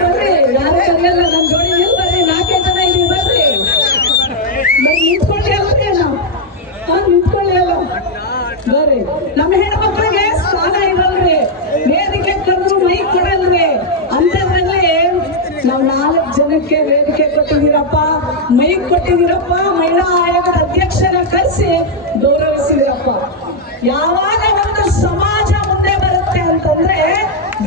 ಬರ್ರಿ, ಯಾರು ಕರೆಯಲ್ಲ, ನಮ್ ಜೋಡಿ ನೀವು ಬರ್ರಿ, 4 ಜನ ಇಲ್ಲಿ ಬರ್ರಿ, ನಿಂತ್ಕೊಳ್ಳಿ ಅಲ್ರಿ, ನಾವು ನಿಂತ್ಕೊಳ್ಳಿ ಅಲ್ಲ ಬರ್ರಿ. ನಮ್ಮ ಹೆಣ್ಮಕ್ಳಿಗೆ ಸ್ಥಾನ ಇರಲ್ರಿ, ವೇದಿಕೆ ಕರೆದ್ರು ಮೈಕ್ ಕೊಡಲ್ರಿ. ಅಂತದ್ರಲ್ಲಿ ನಾವು 4 ಜನಕ್ಕೆ ವೇದಿಕೆ ಕೊಟ್ಟಿದ್ದೀರಪ್ಪ, ಮೈಕ್ ಕೊಟ್ಟಿದ್ದೀರಪ್ಪ, ಮಹಿಳಾ ಆಯೋಗದ ಅಧ್ಯಕ್ಷನ ಕರೆಸಿ ಗೌರವಿಸಿದಿರಪ್ಪ. ಯಾವಾಗ ಒಂದು ಸಮಾಜ ಮುಂದೆ ಬರುತ್ತೆ ಅಂತಂದ್ರೆ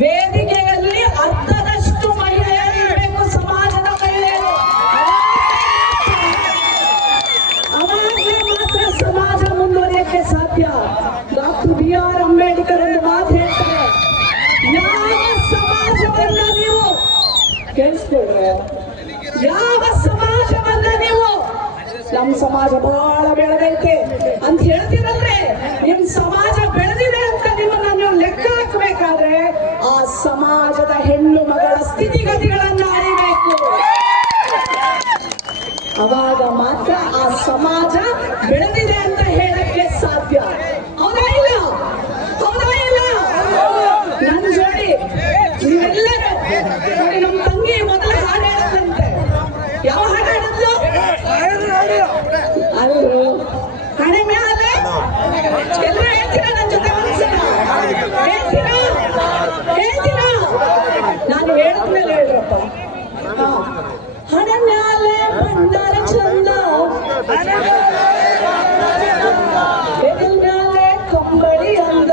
ವೇದಿಕೆಯಲ್ಲಿ ಅರ್ಧದಷ್ಟು ಮಹಿಳೆಯರು ಇರಬೇಕು, ಸಮಾಜದ ಮಹಿಳೆಯರು. ಅವಾಗಲೇ ಮಾತ್ರ ಸಮಾಜ ಮುಂದುವರಿಯಕ್ಕೆ ಸಾಧ್ಯ. ಡಾಕ್ಟರ್ BR ಅಂಬೇಡ್ಕರ್ ಒಂದು ಮಾತು ಹೇಳ್ತಾರೆ, ಯಾವ ಸಮಾಜವನ್ನ ನೀವು ಕೇಳಿಸ್ಕೊಳ್ರೆ, ಯಾವ ಸಮಾಜವನ್ನ ನೀವು ನಮ್ಮ ಸಮಾಜ ಬಹಳ ಬೆಳೆದೈತೆ ಅಂತ ಹೇಳ್ತೀರಲ್ರೆ, ನಿಮ್ ಸಮಾಜ ಬೆಳೆದಿದೆ ಅಂತ ನಿಮ್ಮನ್ನ ನೀವು ಲೆಕ್ಕ ಹಾಕಬೇಕಾದ್ರೆ ಆ ಸಮಾಜದ ಹೆಣ್ಣು ಮಗಳ ಸ್ಥಿತಿಗತಿಗಳನ್ನ ಅರಿಬೇಕು. ಅವಾಗ ಮಾತ್ರ ಆ ಸಮಾಜ ಬೆಳೆದಿದೆ ಅಂತ ಹೇಳಕ್ಕೆ ಸಾಧ್ಯ. ಹೌದಾ ಇಲ್ಲ? ಹೌದಾ ಇಲ್ಲ? ನನ್ನ ಜೋಡಿ ನೀವೆಲ್ಲರೂ ನೋಡಿ, ನಮ್ಮ ತಂಗಿ ಮೊದಲ ಹಾಡು ಹೇಳದಂತೆ. ಯಾವ ಹಾಡು ಹೇಳಿದ್ಲು? ಅಲ್ರು ಹಣೆ ಮ್ಯಾಲೆ ಎಲ್ಲರೂ ಹೇಳ್ತೀರಾ? ನನ್ನ ಜೊತೆ ಒಂದ್ಸಲ ಹೇಳ್ತೀರಾ? ನಾನು ಹೇಳಿದ್ಮೇಲೆ ಹೇಳ್ರಪ್ಪ. ಹಣೆ ಮ್ಯಾಲೆ ಬಂಡಾರ ಚಂದ, ಎದಲ್ ಮ್ಯಾಲೆ ಕಂಬಳಿ ಅಂದ.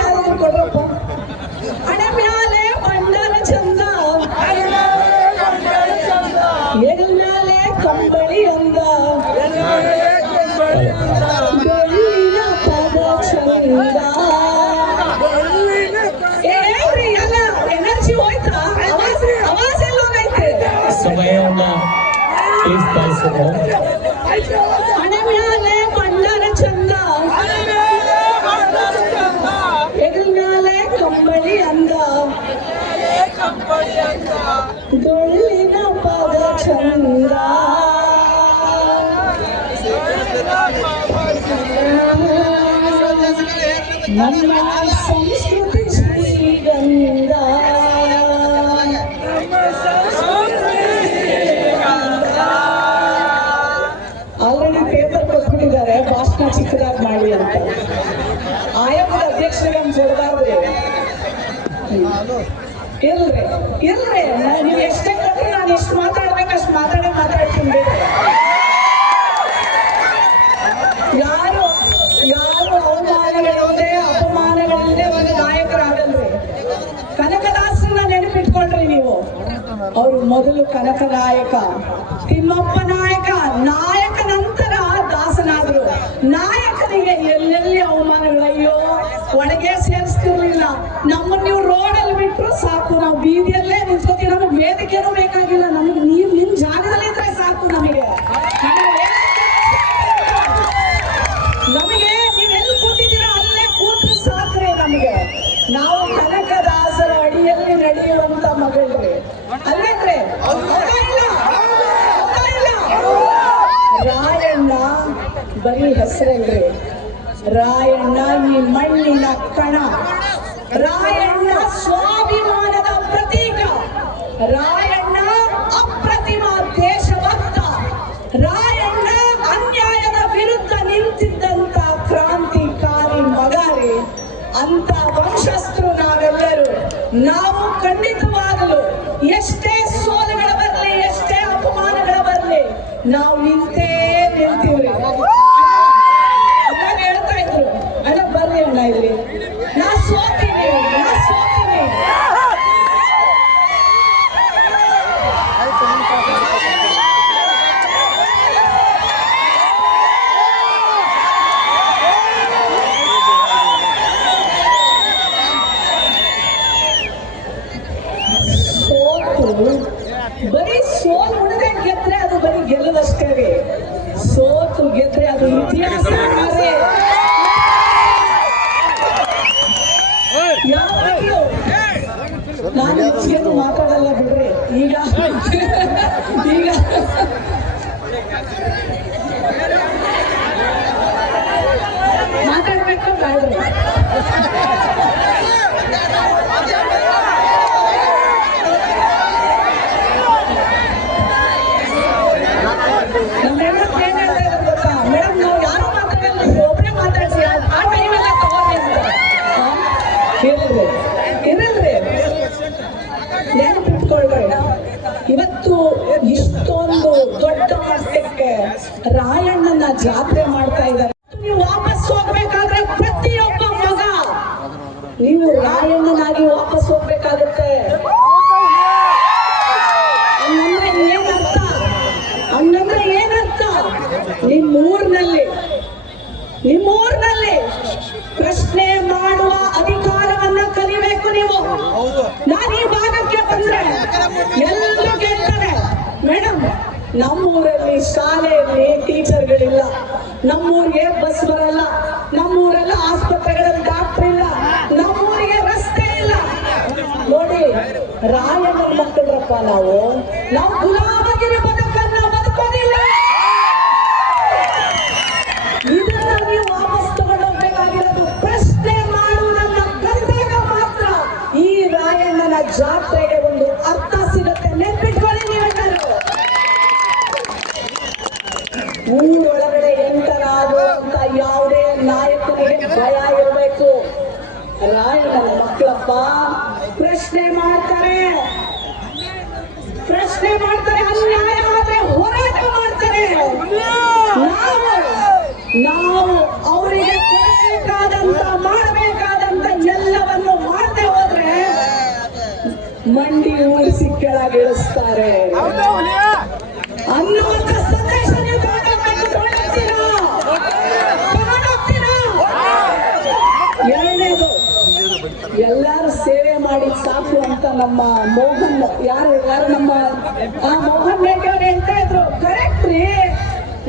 ಯಾರು ಕೊಡ್ರಪ್ಪ? ಹಣೆ ಮ್ಯಾಲೆ ಬಂಡಾರ ಚಂದ, ಎದಲ್ ಮ್ಯಾಲೆ ಕಂಬಳಿ ಅಂದ. Please boys. ಹಣೆ ಮ್ಯಾಲೆ ಬಣ್ಣರ ಚಂದ, ಎಗಲ್ ಮ್ಯಾಲೆ ಕಂಬಳಿ ಅಂದ, ಡೊಳ್ಳಿನ ಪದ ಚಂದ, ನಮ್ಮ ಸಂಸ್ಕೃತಿ ಶ್ರೀಗಂಧ. ಆಲ್ರೆಡಿ ಪೇಪರ್ ಕೊಟ್ಬಿಟ್ಟಿದ್ದಾರೆ ಭಾಷಣ ಚಿಕ್ಕದಾಗಿ ಮಾಡಿ ಅಂತ. ಆಯೋಗದ ಅಧ್ಯಕ್ಷರಿಗೆ ಜೋಡಾದ್ರಿ ಇಲ್ರಿ ಇಲ್ರಿ, ನೀವು ಎಷ್ಟೇ ಕೊಟ್ಟರೆ ನಾನು ಎಷ್ಟು ಮಾತಾಡ್ಬೇಕು ಅಷ್ಟು ಮಾತಾಡ್ತೀನಿ. ಯಾರು ಯಾರು ಅವಮಾನಗಳಿಲ್ಲದೆ ಅಪಮಾನಗಳಿಲ್ಲದೆ ಒಂದು ನಾಯಕರಾಗಲ್ರಿ. ಕನಕದಾಸರನ್ನ ನೆನಪಿಟ್ಕೊಳ್ರಿ ನೀವು. ಅವರು ಮೊದಲು ಕನಕ ನಾಯಕ, ತಿಮ್ಮಪ್ಪ ನಾಯಕ, ನಾಯಕ ನಂತರ ದಾಸನಾದ್ರು. ನಾಯಕನಿಗೆ ಎಲ್ಲೆಲ್ಲಿ ಅವಮಾನಗಳು, ಅಯ್ಯೋ ಒಳಗೆ ಸೇರಿಸ್ತಿರ್ಲಿಲ್ಲ. ನಮ್ಮನ್ನ ನೀವು ರೋಡಲ್ಲಿ ಬಿಟ್ರು ಸಾಕು, ನಾವು ಬೀದಿಯಲ್ಲೇ ನಿಂತ್ಕೋತೀವಿ, ನಮಗೆ ವೇದಿಕೆನೂ ಬೇಕಾಗಿಲ್ಲ. ನಮ್ಗೆ ನೀವು ನಿಮ್ ಜಾಗದಲ್ಲಿ ಇದ್ರೆ ಸಾಕು. ನಮಗೆ ನೀವೆಲ್ಲಿ ಕೂತಿದ್ದೀರಾ ಅಲ್ಲೇ ಕೂತ್ರೆ ಸಾಕ್ರೆ ನಮಗೆ. ನಾವು ಕನಕದಾಸರ ಅಡಿಯಲ್ಲಿ ನಡೆಯುವಂತ ಮಗಳ್ರಿ ಅಲ್ಲೇನ್ರಿ? ರಾಯಣ್ಣ ಬರೀ ಹೆಸರಲ್ರಿ, ರಾಯಣ್ಣ ಈ ಮಣ್ಣಿನ ಕಣ, ರಾಯಣ್ಣ ಸ್ವಾಭಿಮಾನದ ಪ್ರತೀಕ, ರಾಯಣ್ಣ ಅಪ್ರತಿಮ ದೇಶಭಕ್ತ, ರಾಯಣ್ಣ ಅನ್ಯಾಯದ ವಿರುದ್ಧ ನಿಂತಿದ್ದಂತ ಕ್ರಾಂತಿಕಾರಿ ಮಗಾರಿ. ಅಂತ ವಂಶಸ್ಥರು ನಾವೆಲ್ಲರೂ. ನಾವು ಖಂಡಿತವಾಗಲು ಎಷ್ಟೇ ಸೋಲುಗಳ ಬರಲಿ, ಎಷ್ಟೇ ಅಪಮಾನಗಳ ಬರಲಿ, ನಾವು ನಿಂತೇ ನಿಲ್ತೀವ್ರಿ. ಅಣ್ಣ ಹೇಳ್ತಾ ಇದ್ರು, ಅಣ್ಣ ಬರ್ರಿ ಅಣ್ಣ ಇಲ್ಲಿ, ನಾ ಸೋತೀನಿ. ಬರೀ ಸೋಲು ಉಳಿದ ಗೆದ್ರೆ ಅದು ಬರೀ ಗೆಲ್ಲದಷ್ಟೇ ರೀ. ಸೋತು ಗೆದ್ರೆ ಅದು ಇತಿಹಾಸ. ನಾನು ಹೆಚ್ಚಿಗೆ ಮಾತಾಡಲ್ಲ ಬಿಡ್ರಿ. ಈಗ ಮಾತಾಡ್ಬೇಕು ಬೇಡ್ರಿ. ಮೇಡಮ್ ನಾವು ಯಾರು ಮಾತಾಡಲ್ಲ, ಒಬ್ಬರೇ ಮಾತಾಡ್ಸಿ, ಆ ಟೈಮೆಲ್ಲ ತಗೋರಿ ಅಂತ ಇರಲ್ರಿ. ನೆನಪಿಟ್ಕೊಳ್ರಿ, ಇವತ್ತು ಇಷ್ಟೊಂದು ದೊಡ್ಡ ಮಟ್ಟಕ್ಕೆ ರಾಯಣ್ಣನ ಜಾತ್ರೆ ಮಾಡ್ತಾ ಇದ್ದಾರೆ. ನೀವು ವಾಪಸ್ ಹೋಗ್ಬೇಕಾದ್ರೆ ಪ್ರತಿಯೊಬ್ಬ ಮಗ ನೀವು ರಾಯಣ್ಣನಾಗಿ ವಾಪಸ್ ಹೋಗ್ಬೇಕಾಗುತ್ತೆ. ಹಂಗಂದ್ರೆ ಏನರ್ಥ? ನಿಮ್ಮೂರಿನಲ್ಲಿ ಪ್ರಶ್ನೆ ಮಾಡುವ ಅಧಿಕಾರವನ್ನ ಕಲಿಬೇಕು ನೀವು. ನಾನು ಈ ಭಾಗಕ್ಕೆ ಬಂದ್ರೆ ಎಲ್ಲರೂ ಕೇಳ್ತಾರೆ, ಮೇಡಮ್ ನಮ್ಮೂರಲ್ಲಿ ಶಾಲೆಯಲ್ಲಿ ಟೀಚರ್ಗಳಿಲ್ಲ, ನಮ್ಮೂರಿಗೆ ಬಸ್ ಬರಲ್ಲ, ನಮ್ಮೂರೆಲ್ಲ ಆಸ್ಪತ್ರೆಗಳಲ್ಲಿ ಡಾಕ್ಟರ್ ಇಲ್ಲ, ನಮ್ಮೂರಿಗೆ ರಸ್ತೆ ಇಲ್ಲ. ನೋಡಿ, ರಾಯಣ್ಣನ ಮಕ್ಕಳರಪ್ಪ ನಾವು ಗುಲಾಮಗಿರಿ ಬದುಕನ್ನ ಬದುಕೋದಿಲ್ಲ. ಇದನ್ನ ನೀವು ವಾಪಸ್ ತಗೊಂಡೋಗ್ಬೇಕಾಗಿರೋದು. ಪ್ರಶ್ನೆ ಮಾಡುವುದನ್ನ ಕಲಿತಾಗ ಮಾತ್ರ ಈ ರಾಯಣ್ಣನ ಜಾತ್ರೆಗೆ ಒಂದು ಅರ್ಥ ಸಿಗುತ್ತೆ. ನೆನ್ಪಿಟ್ಕೊಳ್ಳಿ ನೀವೆಲ್ಲರೂ. ಊರೊಳಗಡೆ ಎಂಟರಾಗುವಂತ ಯಾವುದೇ ನಾಯಕನಿಗೆ ಭಯ ಇರಬೇಕು. ರಾಯಣ್ಣನ ಮಕ್ಕಳಪ್ಪ ಪ್ರಶ್ನೆ ಮಾಡ್ತಾರೆ, ಅನ್ಯಾಯ ಆದ್ರೆ ಹೋರಾಟ ಮಾಡ್ತಾರೆ. ನಾವು ಅವರಿಗೆ ಮಾಡಬೇಕಾದಂತ ಎಲ್ಲವನ್ನು ಮಾಡದೆ ಹೋದ್ರೆ ಮಂಡಿ ಊರಿಸಿ ಕೆಳಗಿಳಿಸ್ತಾರೆ ಅನ್ನುವಂತ ಸಂದೇಶ ನೀವು ತಗೊಂಡೋಗ್ತೀರಾ? ಎರಡನೇದು, ಎಲ್ಲಾರು ಸೇವೆ ಮಾಡಿ ಸಾಕು ಅಂತ ನಮ್ಮ ಮೋಹನ್ ಯಾರು ನಮ್ಮ ಮೋಹನ್ ರೆಡ್ಡಿ ಅವರು ಹೇಳ್ತಾ ಇದ್ರು. ಕರೆಕ್ಟ್.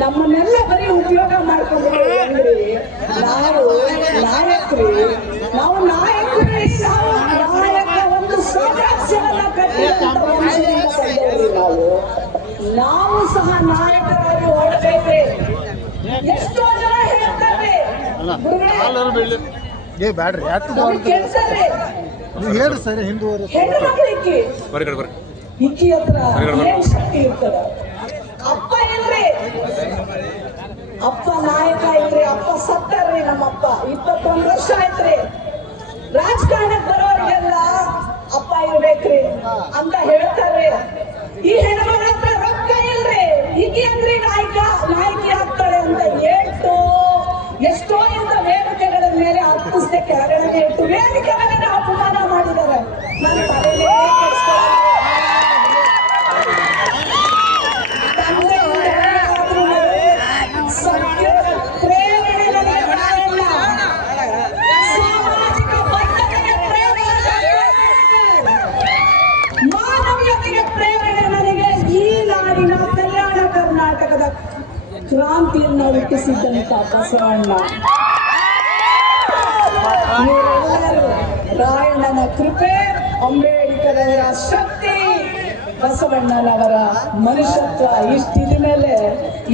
ನಮ್ಮನ್ನೆಲ್ಲ ಬರೀ ಉಪಯೋಗ ಮಾಡ್ಕೊಂಡ್ಬಿಟ್ಟು ಅಂದ್ರೆ ನಾವು ನಾಯಕರಿ, ನಾವು ನಾಯಕರಿ, ನಾವು ನಾಯಕ ಒಂದು ಸಾಮ್ರಾಜ್ಯವನ್ನ ಕಟ್ಟಿದಂತ ವಂಶದಿಂದ ಬಂದವರು ನಾವು ಸಹ ನಾಯಕರಾಗಿ ಹೊರಡ್ಬೇಕ್ರಿ. ಎಷ್ಟೋ ಜನ ಹೇಳ್ತಾರೆ ಬ್ಯಾಡ್ರಿ ಕೆಲ್ಸರಿ ಹೇಳಿ ಸರಿ ಹಿಂದೂವರು ಹೆಣ್ಣು ಮಕ್ಕಳಿಕ್ಕಿ ಇಕ್ಕಿ ಹತ್ರ ಏನ್ ಶಕ್ತಿ ಇರ್ತದ? ಅಪ್ಪ ಇಲ್ರಿ, ಅಪ್ಪ ನಾಯಕ ಇಲ್ರಿ, ಅಪ್ಪ ಸತ್ತಾರ್ರಿ. ನಮ್ಮಪ್ಪ 21 ವರ್ಷ ಆಯ್ತ್ರಿ. ರಾಜಕಾರಣಕ್ಕೆ ಬರೋರಿಗೆಲ್ಲ ಅಪ್ಪ ಇರ್ಬೇಕ್ರಿ ಅಂತ ಹೇಳ್ತಾರ್ರಿ. ಈ ಹೆಣ್ಮಗಳ ಹತ್ರ ರೊಕ್ಕ ಇಲ್ರಿ, ಈಕಿ ಅಂದ್ರಿ ನಾಯಕಿ ಆಗ್ತಾಳೆ ಅಂತ ಹೇಳ್ತು. ಎಷ್ಟೋ ಇಂಥ ವೇದಿಕೆಗಳ ಮೇಲೆ ಹತ್ತಿಸ್ದೆ ಕೆಳಗಡೆ ಇಟ್ಟು ವೇದಿಕೆ ಮೇಲೆ ಅಪಮಾನ ಮಾಡಿದ್ದಾರೆ. ನನ್ನ ತಲೆಯೇ ಕೆಡಿಸ್ಕೊಳ್ಳಲ್ಲ. ಸತ್ಯದ ಪ್ರೇರಣೆ ನನಗೆ ಬರಲ್ಲ. ಸಾಮಾಜಿಕ ಬದ್ಧತೆಗೆ ಪ್ರೇರಣೆ, ಮಾನವೀಯತೆಗೆ ಪ್ರೇರಣೆ ನನಗೆ ಈ ನಾಡಿನ ಕಲ್ಯಾಣ ಕರ್ನಾಟಕದ ಕ್ರಾಂತಿಯನ್ನು ಹುಟ್ಟಿಸಿದ್ದಂತ ಬಸವಣ್ಣ. ಇವರೆಲ್ಲರೂ ರಾಯಣ್ಣನ ಕೃಪೆ, ಅಂಬೇಡ್ಕರ್ ಅವರ ಶಕ್ತಿ, ಬಸವಣ್ಣನವರ ಮನುಷ್ಯತ್ವ ಇಷ್ಟಿದ ಮೇಲೆ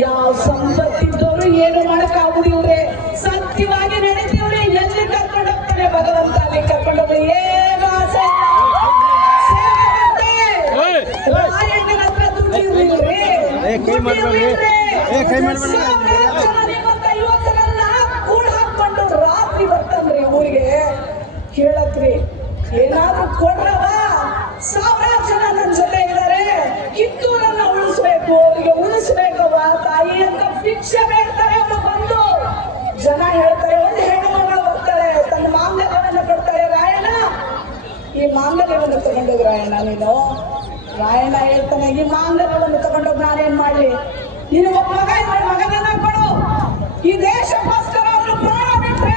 ಯಾವ ಸಂಪತ್ತಿದ್ದವರು ಏನು ಮಾಡಕ್ಕಾಗುದಿಲ್ರಿ. ಸತ್ಯವಾಗಿ ನಡೀತೀವ್ರಿ. ಎಲ್ಲಿ ಕರ್ಕೊಂಡು ಹೋಗ್ತಾನೆ ಭಗವಂತ ಅಲ್ಲಿ ಕರ್ಕೊಂಡು ಹೋಗಿ ಏನು ಆಸೆ ರಾಯಣ್ಣನ ಹತ್ರ ದುಡ್ಡಿರ್ಲಿಲ್ರಿ. 50 ಕೂಡ ಹಾಕೊಂಡು ರಾತ್ರಿ ಬರ್ತನ್ರಿ ಊರಿಗೆ ಕೇಳಕ್ರಿ, ಏನಾದ್ರೂ ಕೊಡ್ರವ, 1000 ಜನ ನನ್ನ ಜೊತೆ ಇದ್ದಾರೆ, ಕಿತ್ತೂರನ್ನ ಉಳಿಸ್ಬೇಕು, ಅವ್ರಿಗೆ ಉಳಿಸ್ಬೇಕವ ತಾಯಿ ಅಂತ ಭಿಕ್ಷೆ ಬೇಡ್ತಾರೆ. ಅವ್ರು ಬಂದು ಜನ ಹೇಳ್ತಾರೆ, ಒಂದು ಹೆಣ್ಣು ಮಗಳು ಬರ್ತಾಳೆ, ತನ್ನ ಮಾಂಗಲ್ಯವನ್ನು ಕೊಡ್ತಾಳೆ, ರಾಯಣ್ಣ ಈ ಮಾಂಗಲ್ಯವನ್ನು ತಗೊಂಡೋಗಿ ರಾಯಣ್ಣ ನೀನು. ರಾಯಣ್ಣ ಹೇಳ್ತಾನೆ, ಈ ಮಾಂಗಲ್ಯವನ್ನು ತಗೊಂಡೋಗಿ ನಾನೇನ್ ಮಾಡ್ಲಿ? ನೀನು ಒಬ್ಬ ಮಗ ಇದ್ರೆ ಮಗನನ್ನ ಕೊಡು. ಈ ದೇಶಕ್ಕೋಸ್ಕರ ಅವರು ಪ್ರಾಣ ಬಿಟ್ರೆ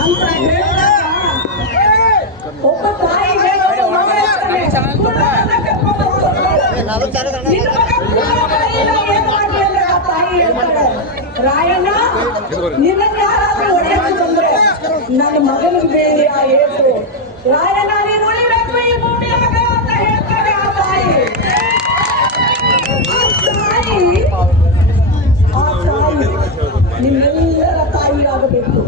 ಅಂತ ಹೇಳಿದಾಗ ಒಬ್ಬ ತಾಯಿ ಹೇಳೋದು ಮಗ ಇರ್ತಾನೆ, ಕುಟುಂಬನ ಕರ್ಕೊಂಡು ಹೋಗ್ತಾಳೆ. ನಿನ್ನ ಮಗ ಪ್ರಾಣ ಬಿಟ್ಟಿಲ್ಲ, ಏನ್ ಮಾಡ್ಲಿ ಅಂದ್ರೆ ಆ ತಾಯಿ ಹೇಳ್ತಾಳೆ, ರಾಯಣ್ಣ ನಿನ್ನನ್ನು ಯಾರಾದ್ರೂ ಹೊಡೆಯಕ್ಕೆ ಬಂದ್ರೆ ನನ್ನ ಮಗನಿಗೆ ಬೇಡಿ ಆ ಏಟು. ರಾಯಣ್ಣ ನೀನು ಉಳಿಬೇಕು ಈ ಭೂಮಿಯಾಗ ಅಂತ ಹೇಳ್ತಾಳೆ ಆ ತಾಯಿ. ಆ ತಾಯಿ ನಿಮ್ಮೆಲ್ಲರ ತಾಯಿ ಆಗಬೇಕು.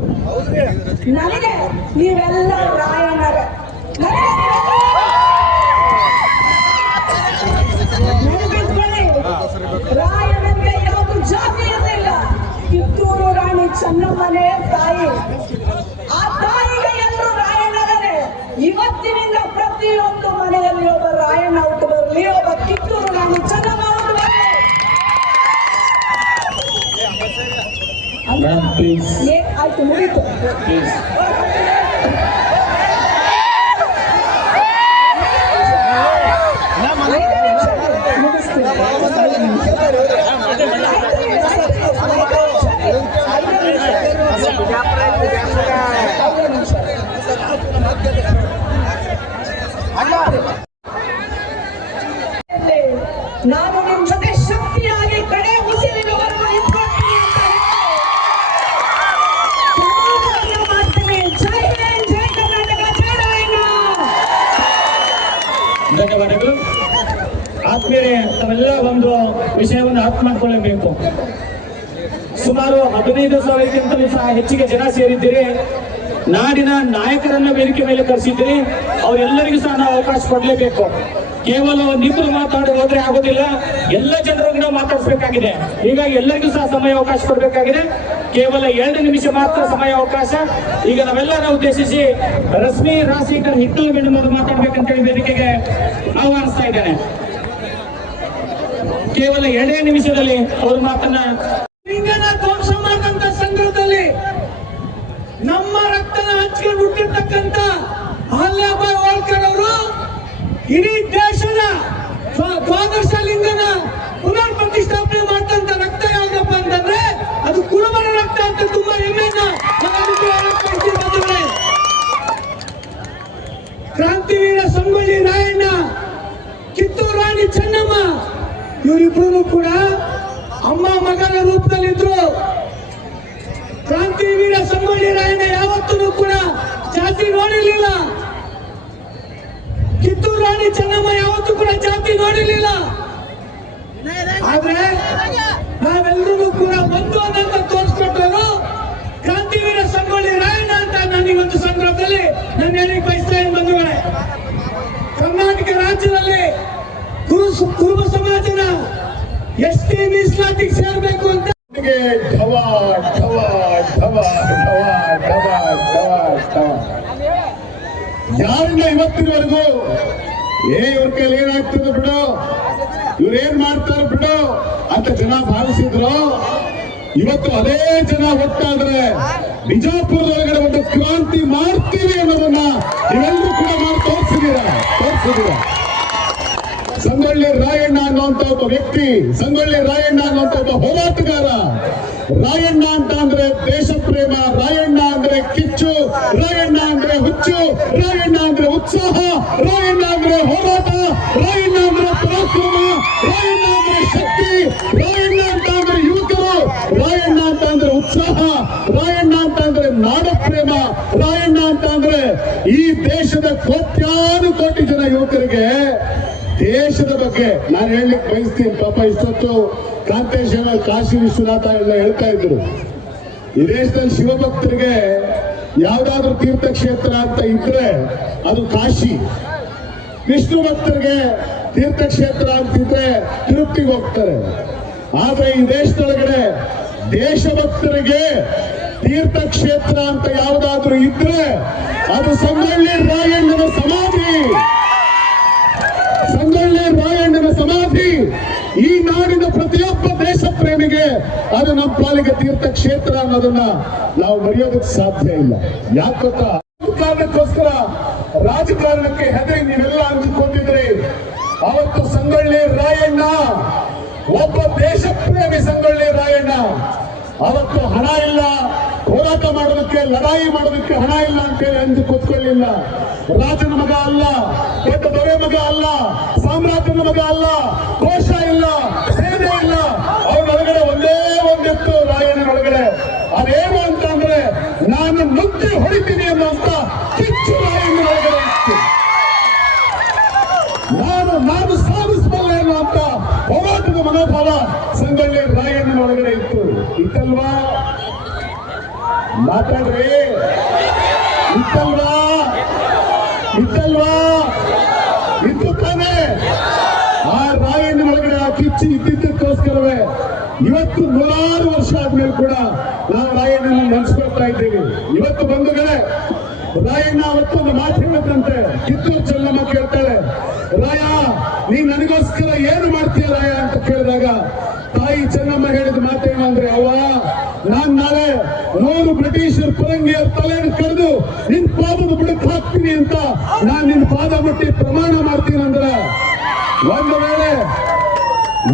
ನನಗೆ ನೀವೆಲ್ಲ ರಾಯಣ್ಣರ. ನೆನಪಿಟ್ಕೊಳ್ಳಿ, ರಾಯಣ್ಣನಿಗೆ ಯಾವುದು ಜಾತಿ ಇರಲಿಲ್ಲ. ಕಿತ್ತೂರು ರಾಣಿ ಚೆನ್ನಮ್ಮನೇ ತಾಯಿ. ಆ ತಾಯಿಗೆ ಎಲ್ಲರೂ ರಾಯಣ್ಣರೇ. ಇವತ್ತಿನಿಂದ ಪ್ರತಿಯೊಂದು ಮನೆಯಲ್ಲಿ ಒಬ್ಬ ರಾಯಣ್ಣ ಹುಟ್ಟು ಬರಲಿ, ಒಬ್ಬ ಕಿತ್ತೂರು ರಾಣಿ ಚೆನ್ನಮ್ಮ ಹುಟ್ಟು ಬರಲಿ. ಆಯ್ತು, ಮುಗೀತು. ನಾನು ನಿಮ್ ಜೊತೆ ಶಕ್ತಿಯಾಗಿ ಕಡೆ ಉಸಿರಿನವರೆಗೂ ನಿಂತ್ಕೊಳ್ತೀನಿ ಅಂತ ಮಾಡ್ತೀನಿ. ಜೈ ಹಿಂದ್, ಜೈ ಕರ್ನಾಟಕ, ಜೈ ರಾಯಣ್ಣ. ಧನ್ಯವಾದಗಳು. ಆದ್ಮೇಲೆ ತಾವೆಲ್ಲ ಒಂದು ವಿಷಯವನ್ನು ಅರ್ಥ ಮಾಡ್ಕೊಳ್ಳಬೇಕು. ಸುಮಾರು 15,000ಕ್ಕಿಂತಲೂ ಸಹ ಹೆಚ್ಚಿಗೆ ಜನ ಸೇರಿದ್ದೀರಿ. ನಾಡಿನ ನಾಯಕರನ್ನ ವೇದಿಕೆ ಮೇಲೆ ಕರೆಸಿದ್ದೀರಿ. ಅವರೆಲ್ಲರಿಗೂ ಸಹ ನಾವು ಅವಕಾಶ ಕೊಡಲೇಬೇಕು. ಕೇವಲ ಒಂದಿಬ್ಬರು ಮಾತಾಡಿ ಹೋದ್ರೆ ಆಗೋದಿಲ್ಲ, ಎಲ್ಲ ಜನರಿಗೂ ನಾವು ಮಾತಾಡಿಸಬೇಕಾಗಿದೆ. ಹೀಗಾಗಿ ಎಲ್ಲರಿಗೂ ಸಹ ಸಮಯ ಅವಕಾಶ ಕೊಡಬೇಕಾಗಿದೆ. ಕೇವಲ 2 ನಿಮಿಷ ಮಾತ್ರ ಸಮಯ ಅವಕಾಶ. ಈಗ ನಾವೆಲ್ಲರ ಉದ್ದೇಶಿಸಿ ರಶ್ಮಿ ರಾಜಶೇಖರ್ ಹಿಟ್ಟಲು ಮೇಡಮ್ ಮಾತಾಡ್ಬೇಕಂತೇಳಿ ವೇದಿಕೆಗೆ ಆಹ್ವಾನಿಸ್ತಾ ಇದ್ದೇನೆ. ಕೇವಲ 2 ನಿಮಿಷದಲ್ಲಿ ಅವ್ರ ಮಾತನ್ನ ಧ್ವಂಸ ಮಾಡಿದಂತ ಸಂದರ್ಭದಲ್ಲಿ ನಮ್ಮ ರಕ್ತನ ಹಂಚಿಕೊಂಡು ಹುಟ್ಟಿರ್ತಕ್ಕಂಥ ಅಹಲ್ಯಾಬಾಯಿ ಹೋಳ್ಕರ್ ಅವರು ಇಡೀ ದೇಶದ ದ್ವಾದಶ ಲಿಂಗನ ಪುನರ್ ಪ್ರತಿಷ್ಠಾಪನೆ ಮಾಡಿದಂತ ರಕ್ತ ಯಾವ್ದಪ್ಪ ಅಂತಂದ್ರೆ ಅದು ಕುರುಬರ ರಕ್ತ ಅಂತ ತುಂಬಾ ಹೆಮ್ಮೆಯಿಂದ ಕ್ರಾಂತಿವೀರ ಸಂಗೊಳ್ಳಿ ರಾಯಣ್ಣ ಕಿತ್ತೂರು ಹೋರಾಟಗಾರ ರೂಪದಲ್ಲಿದ್ರು. ಕ್ರಾಂತಿವೀರ ಸಂಗೊಳ್ಳಿ ರಾಯಣ್ಣ ಯಾವತ್ತೂ ಕೂಡ ಜಾತಿ ನೋಡಿರ್ಲಿಲ್ಲ. ಕಿತ್ತೂರು ರಾಣಿ ಚೆನ್ನಮ್ಮ ಯಾವತ್ತೂ ಕೂಡ ಜಾತಿ ನೋಡಿರ್ಲಿಲ್ಲ. ಆದ್ರೆ ನಾವೆಲ್ಲರೂ ಕೂಡ ಒಂದು ಅನ್ನೋಂತ ತೋರಿಸ್ಕೊಟ್ಟರು ಕ್ರಾಂತಿವೀರ ಸಂಗೊಳ್ಳಿ ರಾಯಣ್ಣ ಅಂತ ನಾನೀಗೊಂದು ಸಂದರ್ಭದಲ್ಲಿ ನನ್ನ ಹೇಳಿಕೆ ಬಯಸ್ತಾ ಇದ್ದೀನಿ ಬಂಧುಗಳೇ. ಕರ್ನಾಟಕ ರಾಜ್ಯದಲ್ಲಿ ಕುರುಬ ಸಮಾಜನ ಎಸ್ಟಿ ಮೀಸಲಾತಿಗೆ ಸೇರ್ಬೇಕು ಅಂತ ಯಾರನ್ನ ಇವತ್ತಿನವರೆಗೂ ಇವ್ರ ಕೈಲಿ ಏನಾಗ್ತದೆ ಬಿಡು, ಇವ್ರೇನ್ ಮಾಡ್ತಾರೆ ಬಿಡು ಅಂತ ಜನ ಭಾವಿಸಿದ್ರು. ಇವತ್ತು ಅದೇ ಜನ ಒಟ್ಟಾದ್ರೆ ಬಿಜಾಪುರದೊಳಗಡೆ ಒಂದು ಕ್ರಾಂತಿ ಮಾಡ್ತೀವಿ ಅನ್ನೋದನ್ನ ನೀವೆಲ್ಲರೂ ಕೂಡ ಮಾಡಿ ತೋರಿಸಿದೀರ. ಸಂಗೊಳ್ಳಿ ರಾಯಣ್ಣ ಅನ್ನುವಂತ ಒಬ್ಬ ವ್ಯಕ್ತಿ, ಸಂಗೊಳ್ಳಿ ರಾಯಣ್ಣ ಅನ್ನುವಂತ ಒಬ್ಬ ಹೋರಾಟಗಾರ. ರಾಯಣ್ಣ ಅಂತ ಅಂದ್ರೆ ದೇಶ ಪ್ರೇಮ, ರಾಯಣ್ಣ ಅಂದ್ರೆ ಕಿಚ್ಚು, ರಾಯಣ್ಣ ಅಂದ್ರೆ ಹುಚ್ಚು, ರಾಯಣ್ಣ ಅಂದ್ರೆ ಉತ್ಸಾಹ, ರಾಯಣ್ಣ ಅಂದ್ರೆ ಹೋರಾಟ, ರಾಯಣ್ಣ ಅಂದ್ರೆ ಪರಾಕ್ರಮ, ರಾಯಣ್ಣ ಅಂದ್ರೆ ಶಕ್ತಿ, ರಾಯಣ್ಣ ಅಂತ ಅಂದ್ರೆ ಯುವಕರು, ರಾಯಣ್ಣ ಅಂತ ಅಂದ್ರೆ ಉತ್ಸಾಹ, ರಾಯಣ್ಣ ಅಂತ ಅಂದ್ರೆ ನಾಡ ಪ್ರೇಮ, ರಾಯಣ್ಣ ಅಂತ ಅಂದ್ರೆ ಈ ದೇಶದ ಕೋಟ್ಯಾನು ಕೋಟಿ ಜನ ಯುವಕರಿಗೆ ದೇಶದ ಬಗ್ಗೆ ನಾನು ಹೇಳಲಿಕ್ಕೆ ಬಯಸ್ತೀನಿ. ಪಾಪ ಇಷ್ಟೊತ್ತು ಕಾಂತೇಶ್ ಕಾಶಿ ವಿಶ್ವನಾಥ ಎಲ್ಲ ಹೇಳ್ತಾ ಇದ್ರು, ಈ ದೇಶದಲ್ಲಿ ಶಿವಭಕ್ತರಿಗೆ ಯಾವ್ದಾದ್ರು ತೀರ್ಥಕ್ಷೇತ್ರ ಅಂತ ಇದ್ರೆ ಅದು ಕಾಶಿ, ವಿಷ್ಣು ಭಕ್ತರಿಗೆ ತೀರ್ಥಕ್ಷೇತ್ರ ಅಂತಿದ್ರೆ ತಿರುಪತಿಗೆ ಹೋಗ್ತಾರೆ. ಆದ್ರೆ ಈ ದೇಶದೊಳಗಡೆ ದೇಶಭಕ್ತರಿಗೆ ತೀರ್ಥಕ್ಷೇತ್ರ ಅಂತ ಯಾವ್ದಾದ್ರು ಇದ್ರೆ ಅದು ಸಂಗೊಳ್ಳಿ ರಾಯಣ್ಣನ ಸಮಾಧಿ. ಸಂಗೊಳ್ಳಿ ರಾಯಣ್ಣನ ಸಮಾಧಿ ಈ ನಾಡಿನ ಪ್ರತಿಯೊಬ್ಬ ದೇಶ ಪ್ರೇಮಿಗೆ ಅದು ನಮ್ಮ ಪಾಲಿಗೆ ತೀರ್ಥಕ್ಷೇತ್ರ ಅನ್ನೋದನ್ನ ನಾವು ಮರೆಯೋದಕ್ಕೆ ಸಾಧ್ಯ ಇಲ್ಲ. ಯಾಕೆ ಗೊತ್ತಾ? ಕಾರಣಕ್ಕೋಸ್ಕರ ರಾಜಕಾರಣಕ್ಕೆ ಹೆದರಿ ನೀವೆಲ್ಲ ಅಂದುಕೊಂಡಿದ್ರಿ. ಅವತ್ತು ಸಂಗೊಳ್ಳಿ ರಾಯಣ್ಣ ಒಬ್ಬ ದೇಶ ಪ್ರೇಮಿ. ಸಂಗೊಳ್ಳಿ ರಾಯಣ್ಣ ಅವತ್ತು ಹಣ ಇಲ್ಲ, ಹೋರಾಟ ಮಾಡೋದಕ್ಕೆ, ಲಡಾಯಿ ಮಾಡೋದಕ್ಕೆ ಹಣ ಇಲ್ಲ ಅಂತೇಳಿ ಅಂದು ಕೂತ್ಕೊಳ್ಳಿಲ್ಲ. ರಾಜನ ಮಗ ಅಲ್ಲ, ದೊಡ್ಡ ದೊರೆ ಮಗ ಅಲ್ಲ, ಸಾಮ್ರಾಜ್ಯನ ಮಗ ಅಲ್ಲ, ಕೋಶ ಇಲ್ಲ, ಸೇನೆ ಇಲ್ಲ. ಅವರೊಳಗಡೆ ಒಂದೇ ಒಂದಿತ್ತು ರಾಯಣ್ಣನ ಒಳಗಡೆ. ಅದೇನು ಅಂತ ಅಂದ್ರೆ ನಾನು ನುಗ್ಗಿ ಹೊಡಿತೀನಿ ಅನ್ನುವಂತ ಕಿಚ್ಚು ರಾಯಣ್ಣನ ಒಳಗಡೆ ಇತ್ತು. ನಾನು ಸಾಧಿಸಬಲ್ಲೆ ಅನ್ನುವಂತ ಹೋರಾಟದ ಮನೋಭಾವ ಸಂಗೊಳ್ಳಿ ರಾಯಣ್ಣನ ಒಳಗಡೆ ಇತ್ತು. ಇತ್ತಲ್ವಾ? ಮಾತಾಡ್ರಿ. ಇತ್ತಲ್ವಾ? ಇತ್ತು ತಾನೆ? ಆ ರಾಯಣ್ಣನ ಒಳಗಡೆ ಆ ಕಿಚ್ಚು ಇದ್ದಿದ್ದಕ್ಕೋಸ್ಕರವೇ ಇವತ್ತು 100 ವರ್ಷ ಆದ್ಮೇಲೆ ಕೂಡ ನಾವು ರಾಯಣ್ಣನ ನೆನೆಸ್ಕೊಳ್ತಾ ಇದ್ದೀವಿ. ಇವತ್ತು ಬಂಧುಗಳೇ, ರಾಯಣ್ಣ ಅವತ್ತೊಂದು ಮಾತು ಹೇಳಿದಂತೆ, ಕಿತ್ತೂರು ಚೆನ್ನಮ್ಮ ಕೇಳ್ತಾಳೆ, ರಾಯ ನೀ ನನಗೋಸ್ಕರ ಏನು ಮಾಡ್ತೀಯ ರಾಯ ಅಂತ ಕೇಳಿದಾಗ ತಾಯಿ ಚೆನ್ನಮ್ಮ ಹೇಳಿದ ಮಾತೇನು ಅಂದ್ರೆ, ಅವ್ವ ನಾನ್ ನಾಳೆ 100 ಬ್ರಿಟಿಷರ್ ಪರಂಗಿಯರ ತಲೆಯನ್ನು ಕರೆದು ನಿನ್ ಪಾದದ ಬುಡಕ್ಕೆ ಹಾಕ್ತೀನಿ ಅಂತ ನಾನ್ ನಿನ್ ಪಾದ ಮುಟ್ಟಿ ಪ್ರಮಾಣ ಮಾಡ್ತೀನಿ ಅಂದ್ರೆ, ಒಂದು ವೇಳೆ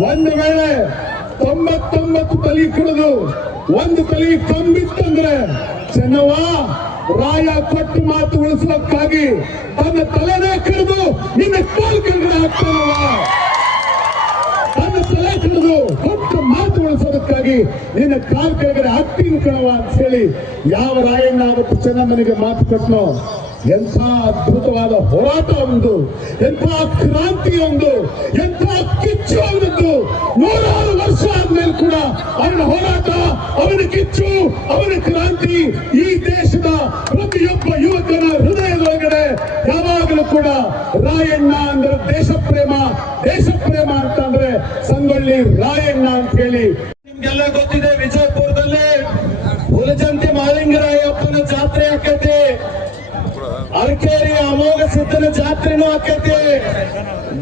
99 ತಲೆ ಕಡಿದು ಒಂದು ತಲೆ ಕಂಬಿತ್ತಂದ್ರೆ ಚೆನ್ನವ್ವ ರಾಯ ಕೊಟ್ಟು ಮಾತು ಉಳಿಸೋಕ್ಕಾಗಿ ತನ್ನ ತಲೆನೇ ಕರೆದು ನಿನ್ನ ಕಾಲು ಕೆಳಗಡೆ ಹಾಕ್ತಾನವ. ತನ್ನ ತಲೆ ಕರೆದು ಕೊಟ್ಟು ಮಾತು ಉಳಿಸೋದಕ್ಕಾಗಿ ನಿನ್ನ ಕಾಲು ಕೆಳಗಡೆ ಹಾಕ್ತೀನಿ ಕಣವ ಅಂತ ಹೇಳಿ ಯಾವ ರಾಯಣ್ಣ ಅವತ್ತು ಚೆನ್ನಮ್ಮನಿಗೆ ಮಾತು ಕೊಟ್ಟನೋ, ಎಂಥ ಅದ್ಭುತವಾದ ಹೋರಾಟ ಒಂದು, ಎಂಥ ಕ್ರಾಂತಿ ಒಂದು, ಎಂಥ ಕಿಚ್ಚು ಒಂದು. 100 ವರ್ಷ ಆದ್ಮೇಲೆ ಕೂಡ ಅವನ ಹೋರಾಟ, ಅವನ ಕಿಚ್ಚು, ಅವನ ಕ್ರಾಂತಿ ಈ ದೇಶದ ಪ್ರತಿಯೊಬ್ಬ ಯುವಕನ ಹೃದಯದೊಳಗಡೆ ಯಾವಾಗಲೂ ಕೂಡ ರಾಯಣ್ಣ ಅಂದ್ರೆ ದೇಶ ಪ್ರೇಮ ಅಂತ ಅಂದ್ರೆ ಸಂಗೊಳ್ಳಿ ರಾಯಣ್ಣ ಅಂತ ಹೇಳಿ. ನಿಮ್ಗೆಲ್ಲ ಗೊತ್ತಿದೆ, ವಿಜಯಪುರದಲ್ಲಿ ಹುಲಜಂತಿ ಮಹಾಲಿಂಗರಾಯಪ್ಪನ ಜಾತ್ರೆ ಆಕೈತಿ, ಅರಕೇರಿ ಅಮೋಘ ಸಿದ್ದನ ಜಾತ್ರೆನೂ ಆಕೈತಿ,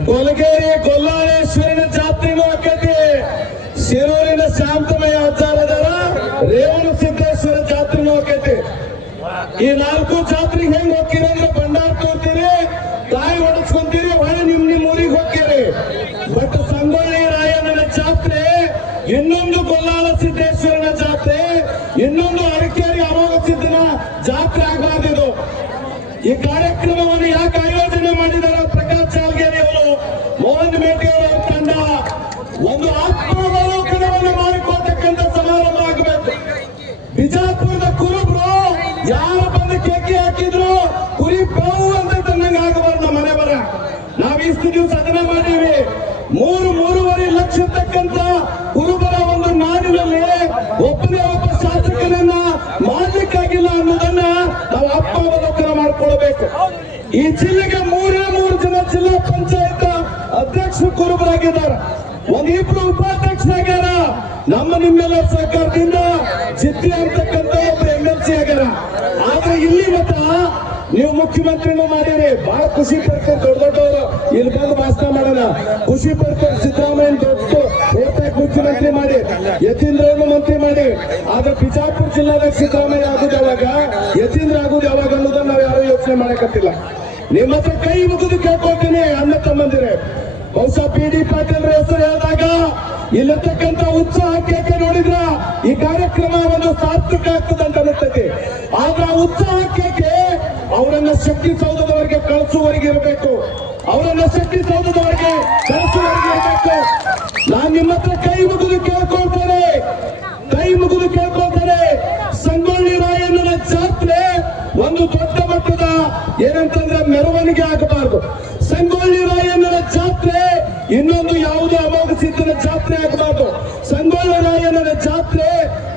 ಗೊಲಗೇರಿ ಗೊಲ್ಲಾಳೇಶ್ವರನ ಜಾತ್ರೆನೂ ಆಕೈತಿ, ಶಿರೂರಿನ ಶಾಂತಮಯ ಆಚಾರದರ ರೇವಣ ಸಿದ್ದೇಶ್ವರ ಜಾತ್ರೆನೂ ಆಕೈತಿ. ಈ 4 ಜಾತ್ರೆಗೆ ಹೆಂಗ್ ಹೋಗ್ತೀರಿ ಅಂದ್ರೆ ಭಂಡಾರ ತೋರ್ತೀರಿ, ಕಾಯಿ ಹೊಡೆಸ್ಕೊಂತೀರಿ, ಹೊಳೆ ನಿಮ್ ಊರಿಗೆ ಹೋಗ್ತೀರಿ. ಬಟ್ ಸಂಗೊಳ್ಳಿ ರಾಯಣ್ಣನ ಜಾತ್ರೆ, ಇನ್ನೊಂದು ಗೊಲ್ಲಾಳ ಸಿದ್ದೇಶ್ವರನ ಜಾತ್ರೆ, ಇನ್ನೊಂದು ಅರಕೇರಿ ಅಮೋಘ ಸಿದ್ದನ ಜಾತ್ರೆ ಆಗಬಾರ್ದು. ಈ ಕಾರ್ಯಕ್ರಮವನ್ನು ಯಾಕೆ ಆಯೋಜನೆ ಮಾಡಿದ್ದಾರೆ? ಪ್ರಕಾಶ್ ಜಾಲಗೇರಿ ಅವರು, ಮೋಹನ್ ಮೇಟಿ ಅವರ ತಂಡ ಒಂದು ಆತ್ಮಾವಲೋಕನವನ್ನು ಮಾಡಿಕೊಟ್ಟ ಒಬ್ಬನೇ ಒಬ್ಬ ಶಾಸಕನನ್ನ ಮಾಡ್ಲಿಕ್ಕಾಗಿಲ್ಲ ಅನ್ನೋದನ್ನ ನಾವು ಅಪ್ಪಾವಲೋಕನ ಮಾಡ್ಕೊಳ್ಬೇಕು. ಈ ಜಿಲ್ಲೆಗೆ 3 ಜನ ಜಿಲ್ಲಾ ಪಂಚಾಯತ್ ಅಧ್ಯಕ್ಷರು ಕುರುಬರಾಗಿದ್ದಾರೆ, ಒಂದಿಬ್ರು ಉಪಾಧ್ಯಕ್ಷರಾಗ್ಯಾರ. ನಮ್ಮ ನಿಮ್ಮೆಲ್ಲ ಸರ್ಕಾರದಿಂದ ಜಿತ್ತಿ ಅಂತಕ್ಕಂಥ ಒಬ್ರು MLC ಆಗ್ಯಾರ. ಆದ್ರೆ ಇಲ್ಲಿ ಮತ್ತ ನೀವು ಮುಖ್ಯಮಂತ್ರಿನೂ ಮಾಡಿರಿ, ಬಹಳ ಖುಷಿ ಪಡ್ತಾರೆ ದೊಡ್ಡವರು ಇಲ್ಲಿ ಬಂದು ಭಾಷಣ ಮಾಡೋಣ. ಖುಷಿ ಪಡ್ತಾರೆ ಸಿದ್ದರಾಮಯ್ಯ ದೊಡ್ಡ ಮುಖ್ಯಮಂತ್ರಿ ಮಾಡಿ, ಯತೀಂದ್ರನ್ನು ಮಂತ್ರಿ ಮಾಡಿ. ಆದ್ರೆ ಬಿಜಾಪುರ ಜಿಲ್ಲಾದಾಗ ಸಿದ್ದರಾಮಯ್ಯ ಆಗುದು ಯಾವಾಗ, ಯತೀಂದ್ರ ಆಗುದು ಯಾವಾಗ ಅನ್ನೋದನ್ನ ನಾವು ಯಾರು ಯೋಚನೆ ಮಾಡಕತ್ತಿಲ್ಲ. ನಿಮ್ಮ ಹತ್ರ ಕೈ ಮುಗಿದು ಕೇಳ್ಕೊಳ್ತೀನಿ ಅಣ್ಣ ತಮ್ಮಂದಿರೇ. ಬಹುಶಃ PD ಪಾಟೀಲ್ ಹೆಸರು ಹೇಳಿದಾಗ ಇಲ್ಲಿರ್ತಕ್ಕಂಥ ಉತ್ಸಾಹ ಕೇಕೆ ನೋಡಿದ್ರ ಈ ಕಾರ್ಯಕ್ರಮ ಒಂದು ಸಾರ್ಥಕ ಆಗ್ತದೆ ಅಂತ ಅನಿಸ್ತೈತಿ. ಆದ್ರೆ ಆ ಉತ್ಸಾಹ ಕೇಕೆ ಅವರನ್ನ ಶಕ್ತಿ ಸೌಧದವರೆಗೆ ಕಳಿಸುವವರೆಗೆ ಇರಬೇಕು, ಅವರನ್ನ ಶಕ್ತಿ ಸೌಧದವರೆಗೆ ಕಳಿಸುವವರೆಗೆ ಇರಬೇಕು. ನಾನ್ ನಿಮ್ಮ ಹತ್ರ ಕೈ ಮುಗಿದು ಕೇಳ್ಕೊಳ್ತೇನೆ, ಸಂಗೊಳ್ಳಿ ರಾಯಣ್ಣನ ಜಾತ್ರೆ ಒಂದು ದೊಡ್ಡ ಮಟ್ಟದ ಏನಂತಂದ್ರೆ ಮೆರವಣಿಗೆ ಆಗಬಾರದು. ಸಂಗೊಳ್ಳಿ ರಾಯಣ್ಣನ ಜಾತ್ರೆ ಇನ್ನೊಂದು ಯಾವುದೇ ಅಮೋಘ ಸಿದ್ಧನ ಜಾತ್ರೆ ಆಗಬಾರ್ದು. ಸಂಗೊಳ್ಳಿ ರಾಯಣ್ಣನ ಜಾತ್ರೆ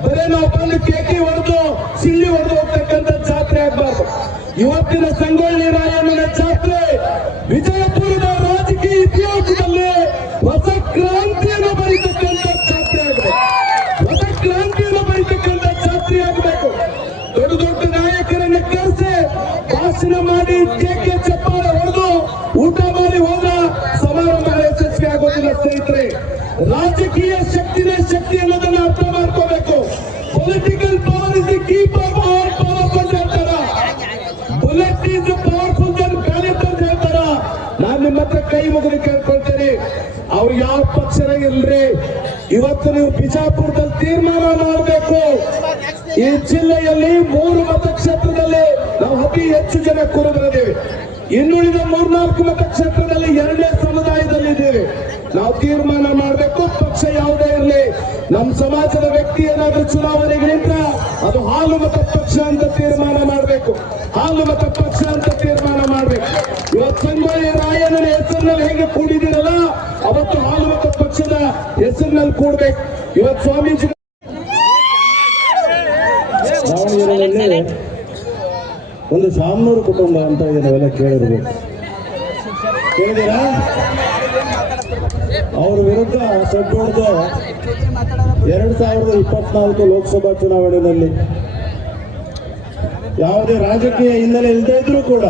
ಬರೇ ನಾವು ಬಂದು ಕೇಕಿ ಹೊಡೆದು ಸಿಳ್ಳಿ ಹೊಡೆದು ಹೋಗ್ತಕ್ಕಂಥ ಜಾತ್ರೆ ಆಗಬಾರ್ದು. ಇವತ್ತಿನ ಸಂಗೊಳ್ಳಿ ರಾಯಣ್ಣನ ಜಾತ್ರೆ ವಿಜಯಪುರದ ರಾಜಕೀಯ ಇತಿಹಾಸದಲ್ಲಿ ಹೊಸ ಕ್ರಾಂತಿಯನ್ನು ಬರೀತಕ್ಕಂಥ ಜಾತ್ರೆ ಆಗಬೇಕು, ಹೊಸ ಕ್ರಾಂತಿಯನ್ನು ಬರೀತಕ್ಕಂಥ ಜಾತ್ರೆ ಆಗಬೇಕು. ದೊಡ್ಡ ದೊಡ್ಡ ನಾಯಕರನ್ನ ಕರೆಸಿ ಭಾಷಣ ಮಾಡಿ ಕೇಕೆ ಚಪ್ಪಾಳೆ ಹೊಡೆದು ಊಟ ಮಾಡಿ ಹೋದ್ರ ಸಮಾರಂಭ ಯಶಸ್ವಿ ಆಗೋದಿಲ್ಲ ಸ್ನೇಹಿತರೆ. ರಾಜಕೀಯ ಶಕ್ತಿನೇ ಶಕ್ತಿ ಅನ್ನೋದನ್ನ ಅರ್ಥ ಮಾಡ್ಕೋಬೇಕು. Political power is the keeper powerful ಹೇಳ್ತಾರ, bullet is powerful than ballot ಅಂತ ಹೇಳ್ತಾರ. ನಾನ್ ನಿಮ್ಮ ಹತ್ರ ಕೈ ಮುಗಿದು ಕೇಳ್ಕೊಳ್ತೇನೆ, ಅವ್ರು ಯಾವ ಪಕ್ಷನ ಇಲ್ರಿ, ಇವತ್ತು ನೀವು ಬಿಜಾಪುರದಲ್ಲಿ ತೀರ್ಮಾನ ಮಾಡಬೇಕು. ಈ ಜಿಲ್ಲೆಯಲ್ಲಿ 3 ಮತಕ್ಷೇತ್ರದಲ್ಲಿ ನಾವು ಅತಿ ಹೆಚ್ಚು ಜನ ಕುರುಬರಿದ್ದೇವೆ. ಇನ್ನುಳಿದ 3-4 ಮತಕ್ಷೇತ್ರದಲ್ಲಿ 2ನೇ ಸಮುದಾಯದಲ್ಲಿ ಇದ್ದೇವೆ. ನಾವು ತೀರ್ಮಾನ ಮಾಡಬೇಕು, ಪಕ್ಷ ಯಾವುದೇ ಇರಲಿ. ನಮ್ಮ ಸಮಾಜದ ವ್ಯಕ್ತಿ ಏನಾದ್ರೂ ಚುನಾವಣೆಗೆ ನಿಂತ ಅದು ಹಾಲು ಮತ ಪಕ್ಷ ಅಂತ ತೀರ್ಮಾನ ಮಾಡಬೇಕು, ಹಾಲು ಮತ ಪಕ್ಷ ಅಂತ ತೀರ್ಮಾನ ಮಾಡಬೇಕು. ಇವತ್ತು ಸಂಗೊಳ್ಳಿ ರಾಯಣ್ಣನ ಹೆಸರಿನಲ್ಲಿ ಹೇಗೆ ಕೂಡಿದಿರಲ್ಲ, ಅವತ್ತು ಹಾಲು ಮತ ಪಕ್ಷದ ಹೆಸರಿನಲ್ಲಿ ಕೂಡ್ಬೇಕು. ಇವತ್ತು ಸ್ವಾಮೀಜಿ ದಾವಣಗೆರೆಯಲ್ಲಿ ಒಂದು ಶಾಮನೂರು ಕುಟುಂಬ ಅಂತ ಇದೆ, ನಾವೆಲ್ಲ ಕೇಳಿರ್ಬೇಕು, ಕೇಳಿದೀರಾ? ಅವ್ರ ವಿರುದ್ಧ ಸೆಟ್ಟು ಹೊಡೆದು 2024 ಲೋಕಸಭಾ ಚುನಾವಣೆಯಲ್ಲಿ ಯಾವುದೇ ರಾಜಕೀಯ ಹಿನ್ನೆಲೆ ಇಲ್ಲದೆ ಇದ್ರೂ ಕೂಡ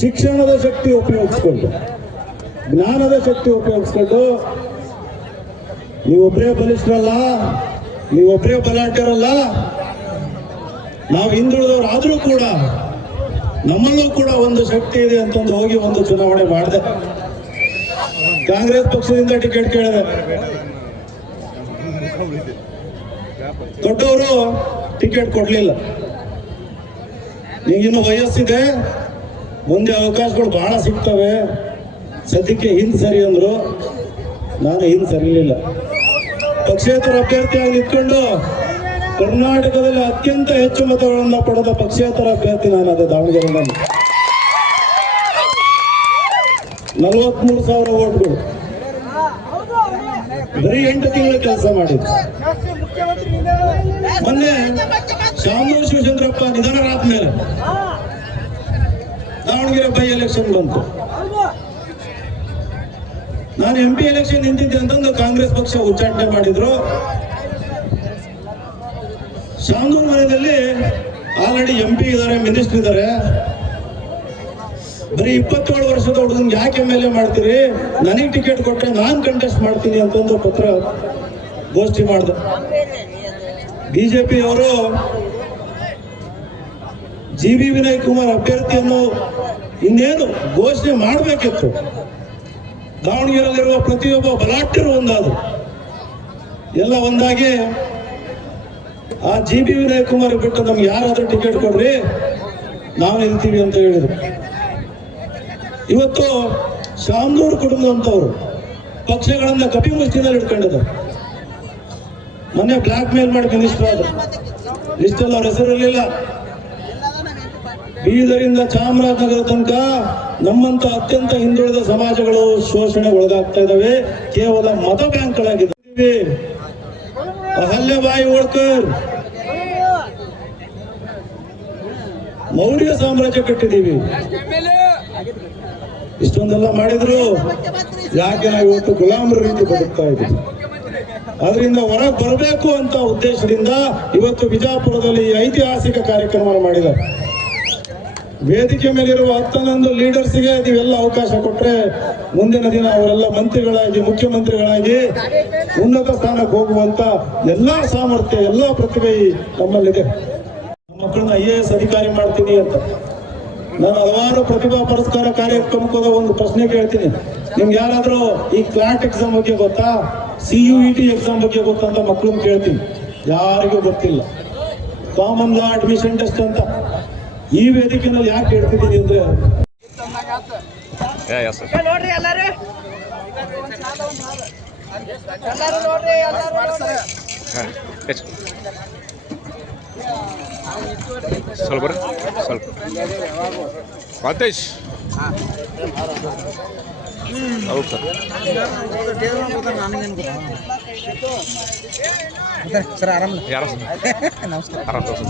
ಶಿಕ್ಷಣದ ಶಕ್ತಿ ಉಪಯೋಗಿಸ್ಕೊಂಡು, ಜ್ಞಾನದ ಶಕ್ತಿ ಉಪಯೋಗಿಸ್ಕೊಂಡು, ನೀವೊಬ್ಬರೇ ಬಲಿಷ್ಠರಲ್ಲ, ನೀವೊಬ್ಬರೇ ಬಲಾಢ್ಯರಲ್ಲ, ನಾವು ಹಿಂದುಳಿದವರಾದ್ರೂ ಕೂಡ ನಮ್ಮಲ್ಲೂ ಕೂಡ ಒಂದು ಶಕ್ತಿ ಇದೆ ಅಂತಂದು ಹೋಗಿ ಒಂದು ಚುನಾವಣೆ ಮಾಡಿದೆ. ಕಾಂಗ್ರೆಸ್ ಪಕ್ಷದಿಂದ ಟಿಕೆಟ್ ಕೇಳಿದೆ, ದೊಡ್ಡವರು ಟಿಕೆಟ್ ಕೊಡ್ಲಿಲ್ಲ. ನಿಂಗಿನ್ನು ವಯಸ್ಸಿದೆ, ಮುಂದೆ ಅವಕಾಶಗಳು ಬಹಳ ಸಿಗ್ತವೆ, ಸದ್ಯಕ್ಕೆ ಹಿಂದ್ ಸರಿ ಅಂದ್ರು. ನಾನು ಹಿಂದ್ ಸರಿಲಿಲ್ಲ. ಪಕ್ಷೇತರ ಅಭ್ಯರ್ಥಿಯಾಗಿ ನಿಂತ್ಕೊಂಡು ಕರ್ನಾಟಕದಲ್ಲಿ ಅತ್ಯಂತ ಹೆಚ್ಚು ಮತಗಳನ್ನು ಪಡೆದ ಪಕ್ಷೇತರ ಅಭ್ಯರ್ಥಿ ನಾನು. ಅದೇ ದಾವಣಗೆರೆಯಲ್ಲಿ 43,000 ಓಟ್ಗಳು, ಬರೀ 8 ತಿಂಗಳ ಕೆಲಸ ಮಾಡಿದ್ರು. ಮೊನ್ನೆ ಶಾಮನೂರು ಶಿವಚಂದ್ರಪ್ಪ ನಿಧನರಾದ್ಮೇಲೆ ದಾವಣಗೆರೆ ಬೈ ಎಲೆಕ್ಷನ್ ಬಂತು. ನಾನು MP ಎಲೆಕ್ಷನ್ ನಿಂತಿದ್ದೆ ಅಂತಂದು ಕಾಂಗ್ರೆಸ್ ಪಕ್ಷ ಉಚ್ಚಾಟನೆ ಮಾಡಿದ್ರು. ಶಾಮನೂರು ಮನೆಯಲ್ಲಿ ಆಲ್ರೆಡಿ MP ಇದ್ದಾರೆ, ಮಿನಿಸ್ಟರ್ ಇದ್ದಾರೆ. ಬರೀ 27 ವರ್ಷದ ಹುಡುಗಂಗೆ ಯಾಕೆ MLA ಮಾಡ್ತೀರಿ, ನನಗೆ ಟಿಕೆಟ್ ಕೊಟ್ಟರೆ ನಾನು ಕಂಟೆಸ್ಟ್ ಮಾಡ್ತೀನಿ ಅಂತಂದು ಪತ್ರ ಘೋಷಣೆ ಮಾಡಿದೆ. ಬಿಜೆಪಿಯವರು GB ವಿನಯ್ ಕುಮಾರ್ ಅಭ್ಯರ್ಥಿಯನ್ನು ಇನ್ನೇನು ಘೋಷಣೆ ಮಾಡಬೇಕಿತ್ತು. ದಾವಣಗೆರೆಯಲ್ಲಿರುವ ಪ್ರತಿಯೊಬ್ಬ ಬಲಾಢ್ಯರು ಒಂದಾದ್ರು, ಎಲ್ಲ ಒಂದಾಗಿ ಆ GB ವಿನಯ್ ಕುಮಾರ್ ಬಿಟ್ಟು ನಮ್ಗೆ ಯಾರಾದ್ರೂ ಟಿಕೆಟ್ ಕೊಡ್ರಿ, ನಾವು ನಿಲ್ತೀವಿ ಅಂತ ಹೇಳಿದ್ರು. ಇವತ್ತು ಶಾಮನೂರು ಕುಟುಂಬದಂತವ್ರು ಪಕ್ಷಗಳನ್ನ ಕಪಿಮುಷ್ಟಿನಲ್ಲಿ ಇಟ್ಕೊಂಡಿದ್ದಾರೆ. ಮೊನ್ನೆ ಬ್ಲಾಕ್ ಮೇಲ್ ಮಾಡಿ ಮಿನಿಸ್ಟರ್ ಆದ್ರು, ಲಿಸ್ಟಲ್ಲಿ ಅವ್ರ ಹೆಸರಿರಲಿಲ್ಲ. ಬೀದರಿಂದ ಚಾಮರಾಜನಗರ ತನಕ ನಮ್ಮಂತ ಅತ್ಯಂತ ಹಿಂದುಳಿದ ಸಮಾಜಗಳು ಶೋಷಣೆ ಒಳಗಾಗ್ತಾ ಇದ್ದಾವೆ. ಕೇವಲ ಮತ ಬ್ಯಾಂಕ್ಗಳಾಗಿದ್ದಾವೆ. ಅಹಲ್ಯಬಾಯಿ ಹೋಳ್ಕರ್, ಮೌರ್ಯ ಸಾಮ್ರಾಜ್ಯ ಕಟ್ಟಿದೀವಿ. ಇಷ್ಟೊಂದೆಲ್ಲ ಮಾಡಿದ್ರು ಯಾಕೆ ನಾವು ಇವತ್ತು ಗುಲಾಮರ ರೀತಿ ಬದುಕ್ತಾ ಇದ್ದೀವಿ. ಅದರಿಂದ ಹೊರಗೆ ಬರಬೇಕು ಅಂತ ಉದ್ದೇಶದಿಂದ ಇವತ್ತು ವಿಜಯಪುರದಲ್ಲಿ ಈ ಐತಿಹಾಸಿಕ ಕಾರ್ಯಕ್ರಮ ಮಾಡಿದ್ದಾರೆ. ವೇದಿಕೆ ಮೇಲಿರುವ 11 ಲೀಡರ್ಸ್ಗೆ ನೀವೆಲ್ಲ ಅವಕಾಶ ಕೊಟ್ಟರೆ ಮುಂದಿನ ದಿನ ಅವರೆಲ್ಲ ಮಂತ್ರಿಗಳಾಗಿ, ಮುಖ್ಯಮಂತ್ರಿಗಳಾಗಿ ಉನ್ನತ ಸ್ಥಾನಕ್ಕೆ ಹೋಗುವಂತ ಎಲ್ಲಾ ಸಾಮರ್ಥ್ಯ, ಎಲ್ಲಾ ಪ್ರತಿಭೆ ನಮ್ಮಲ್ಲಿದೆ. ನಮ್ಮ ಮಕ್ಕಳನ್ನ IAS ಅಧಿಕಾರಿ ಮಾಡ್ತೀನಿ ಅಂತ ನಾನು ಹಲವಾರು ಪ್ರತಿಭಾ ಪುರಸ್ಕಾರ ಕಾರ್ಯಕ್ರಮಕ್ಕೆ ಹೋದ ಒಂದು ಪ್ರಶ್ನೆ ಕೇಳ್ತೀನಿ, ನಿಮ್ಗೆ ಯಾರಾದ್ರೂ ಈ ಕ್ಲಾಟ್ ಎಕ್ಸಾಮ್ ಬಗ್ಗೆ ಗೊತ್ತಾ, CUET ಎಕ್ಸಾಮ್ ಬಗ್ಗೆ ಗೊತ್ತಾ ಅಂತ ಮಕ್ಕಳನ್ನ ಕೇಳ್ತೀನಿ. ಯಾರಿಗೂ ಗೊತ್ತಿಲ್ಲ. ಕಾಮನ್ ಲಾ ಅಡ್ಮಿಷನ್ ಟೆಸ್ಟ್ ಅಂತ ಈ ವೇದಿಕೆನಲ್ಲಿ ಯಾಕೆ ಹೇಳ್ತಿದ್ದೀನಿ ಅಂದ್ರೆ ನೋಡ್ರಿ ಎಲ್ಲಾರು ನೋಡ್ರಿ ಸ್ವಲ್ಪ ಸ್ವಲ್ಪ ಮಾತೇಶ್ ಹೌದು ಸರ್. ಸರ್ ಆರಾಮ ಯಾರು ನಮಸ್ಕಾರ. ಆರಾಮ್ ತೋರ್ಸಿ.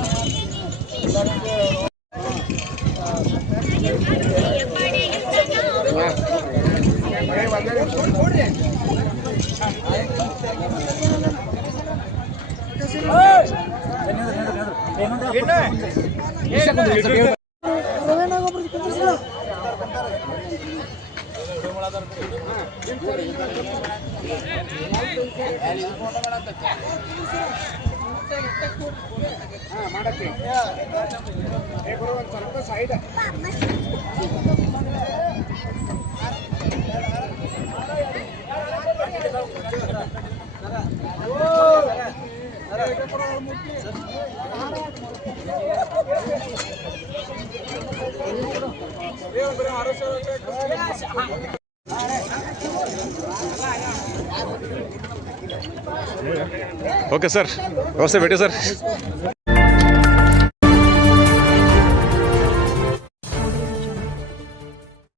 ಓಕೆ ಸರ್, ವ್ಯವಸ್ಥೆ ಬಿಡಿ ಸರ್.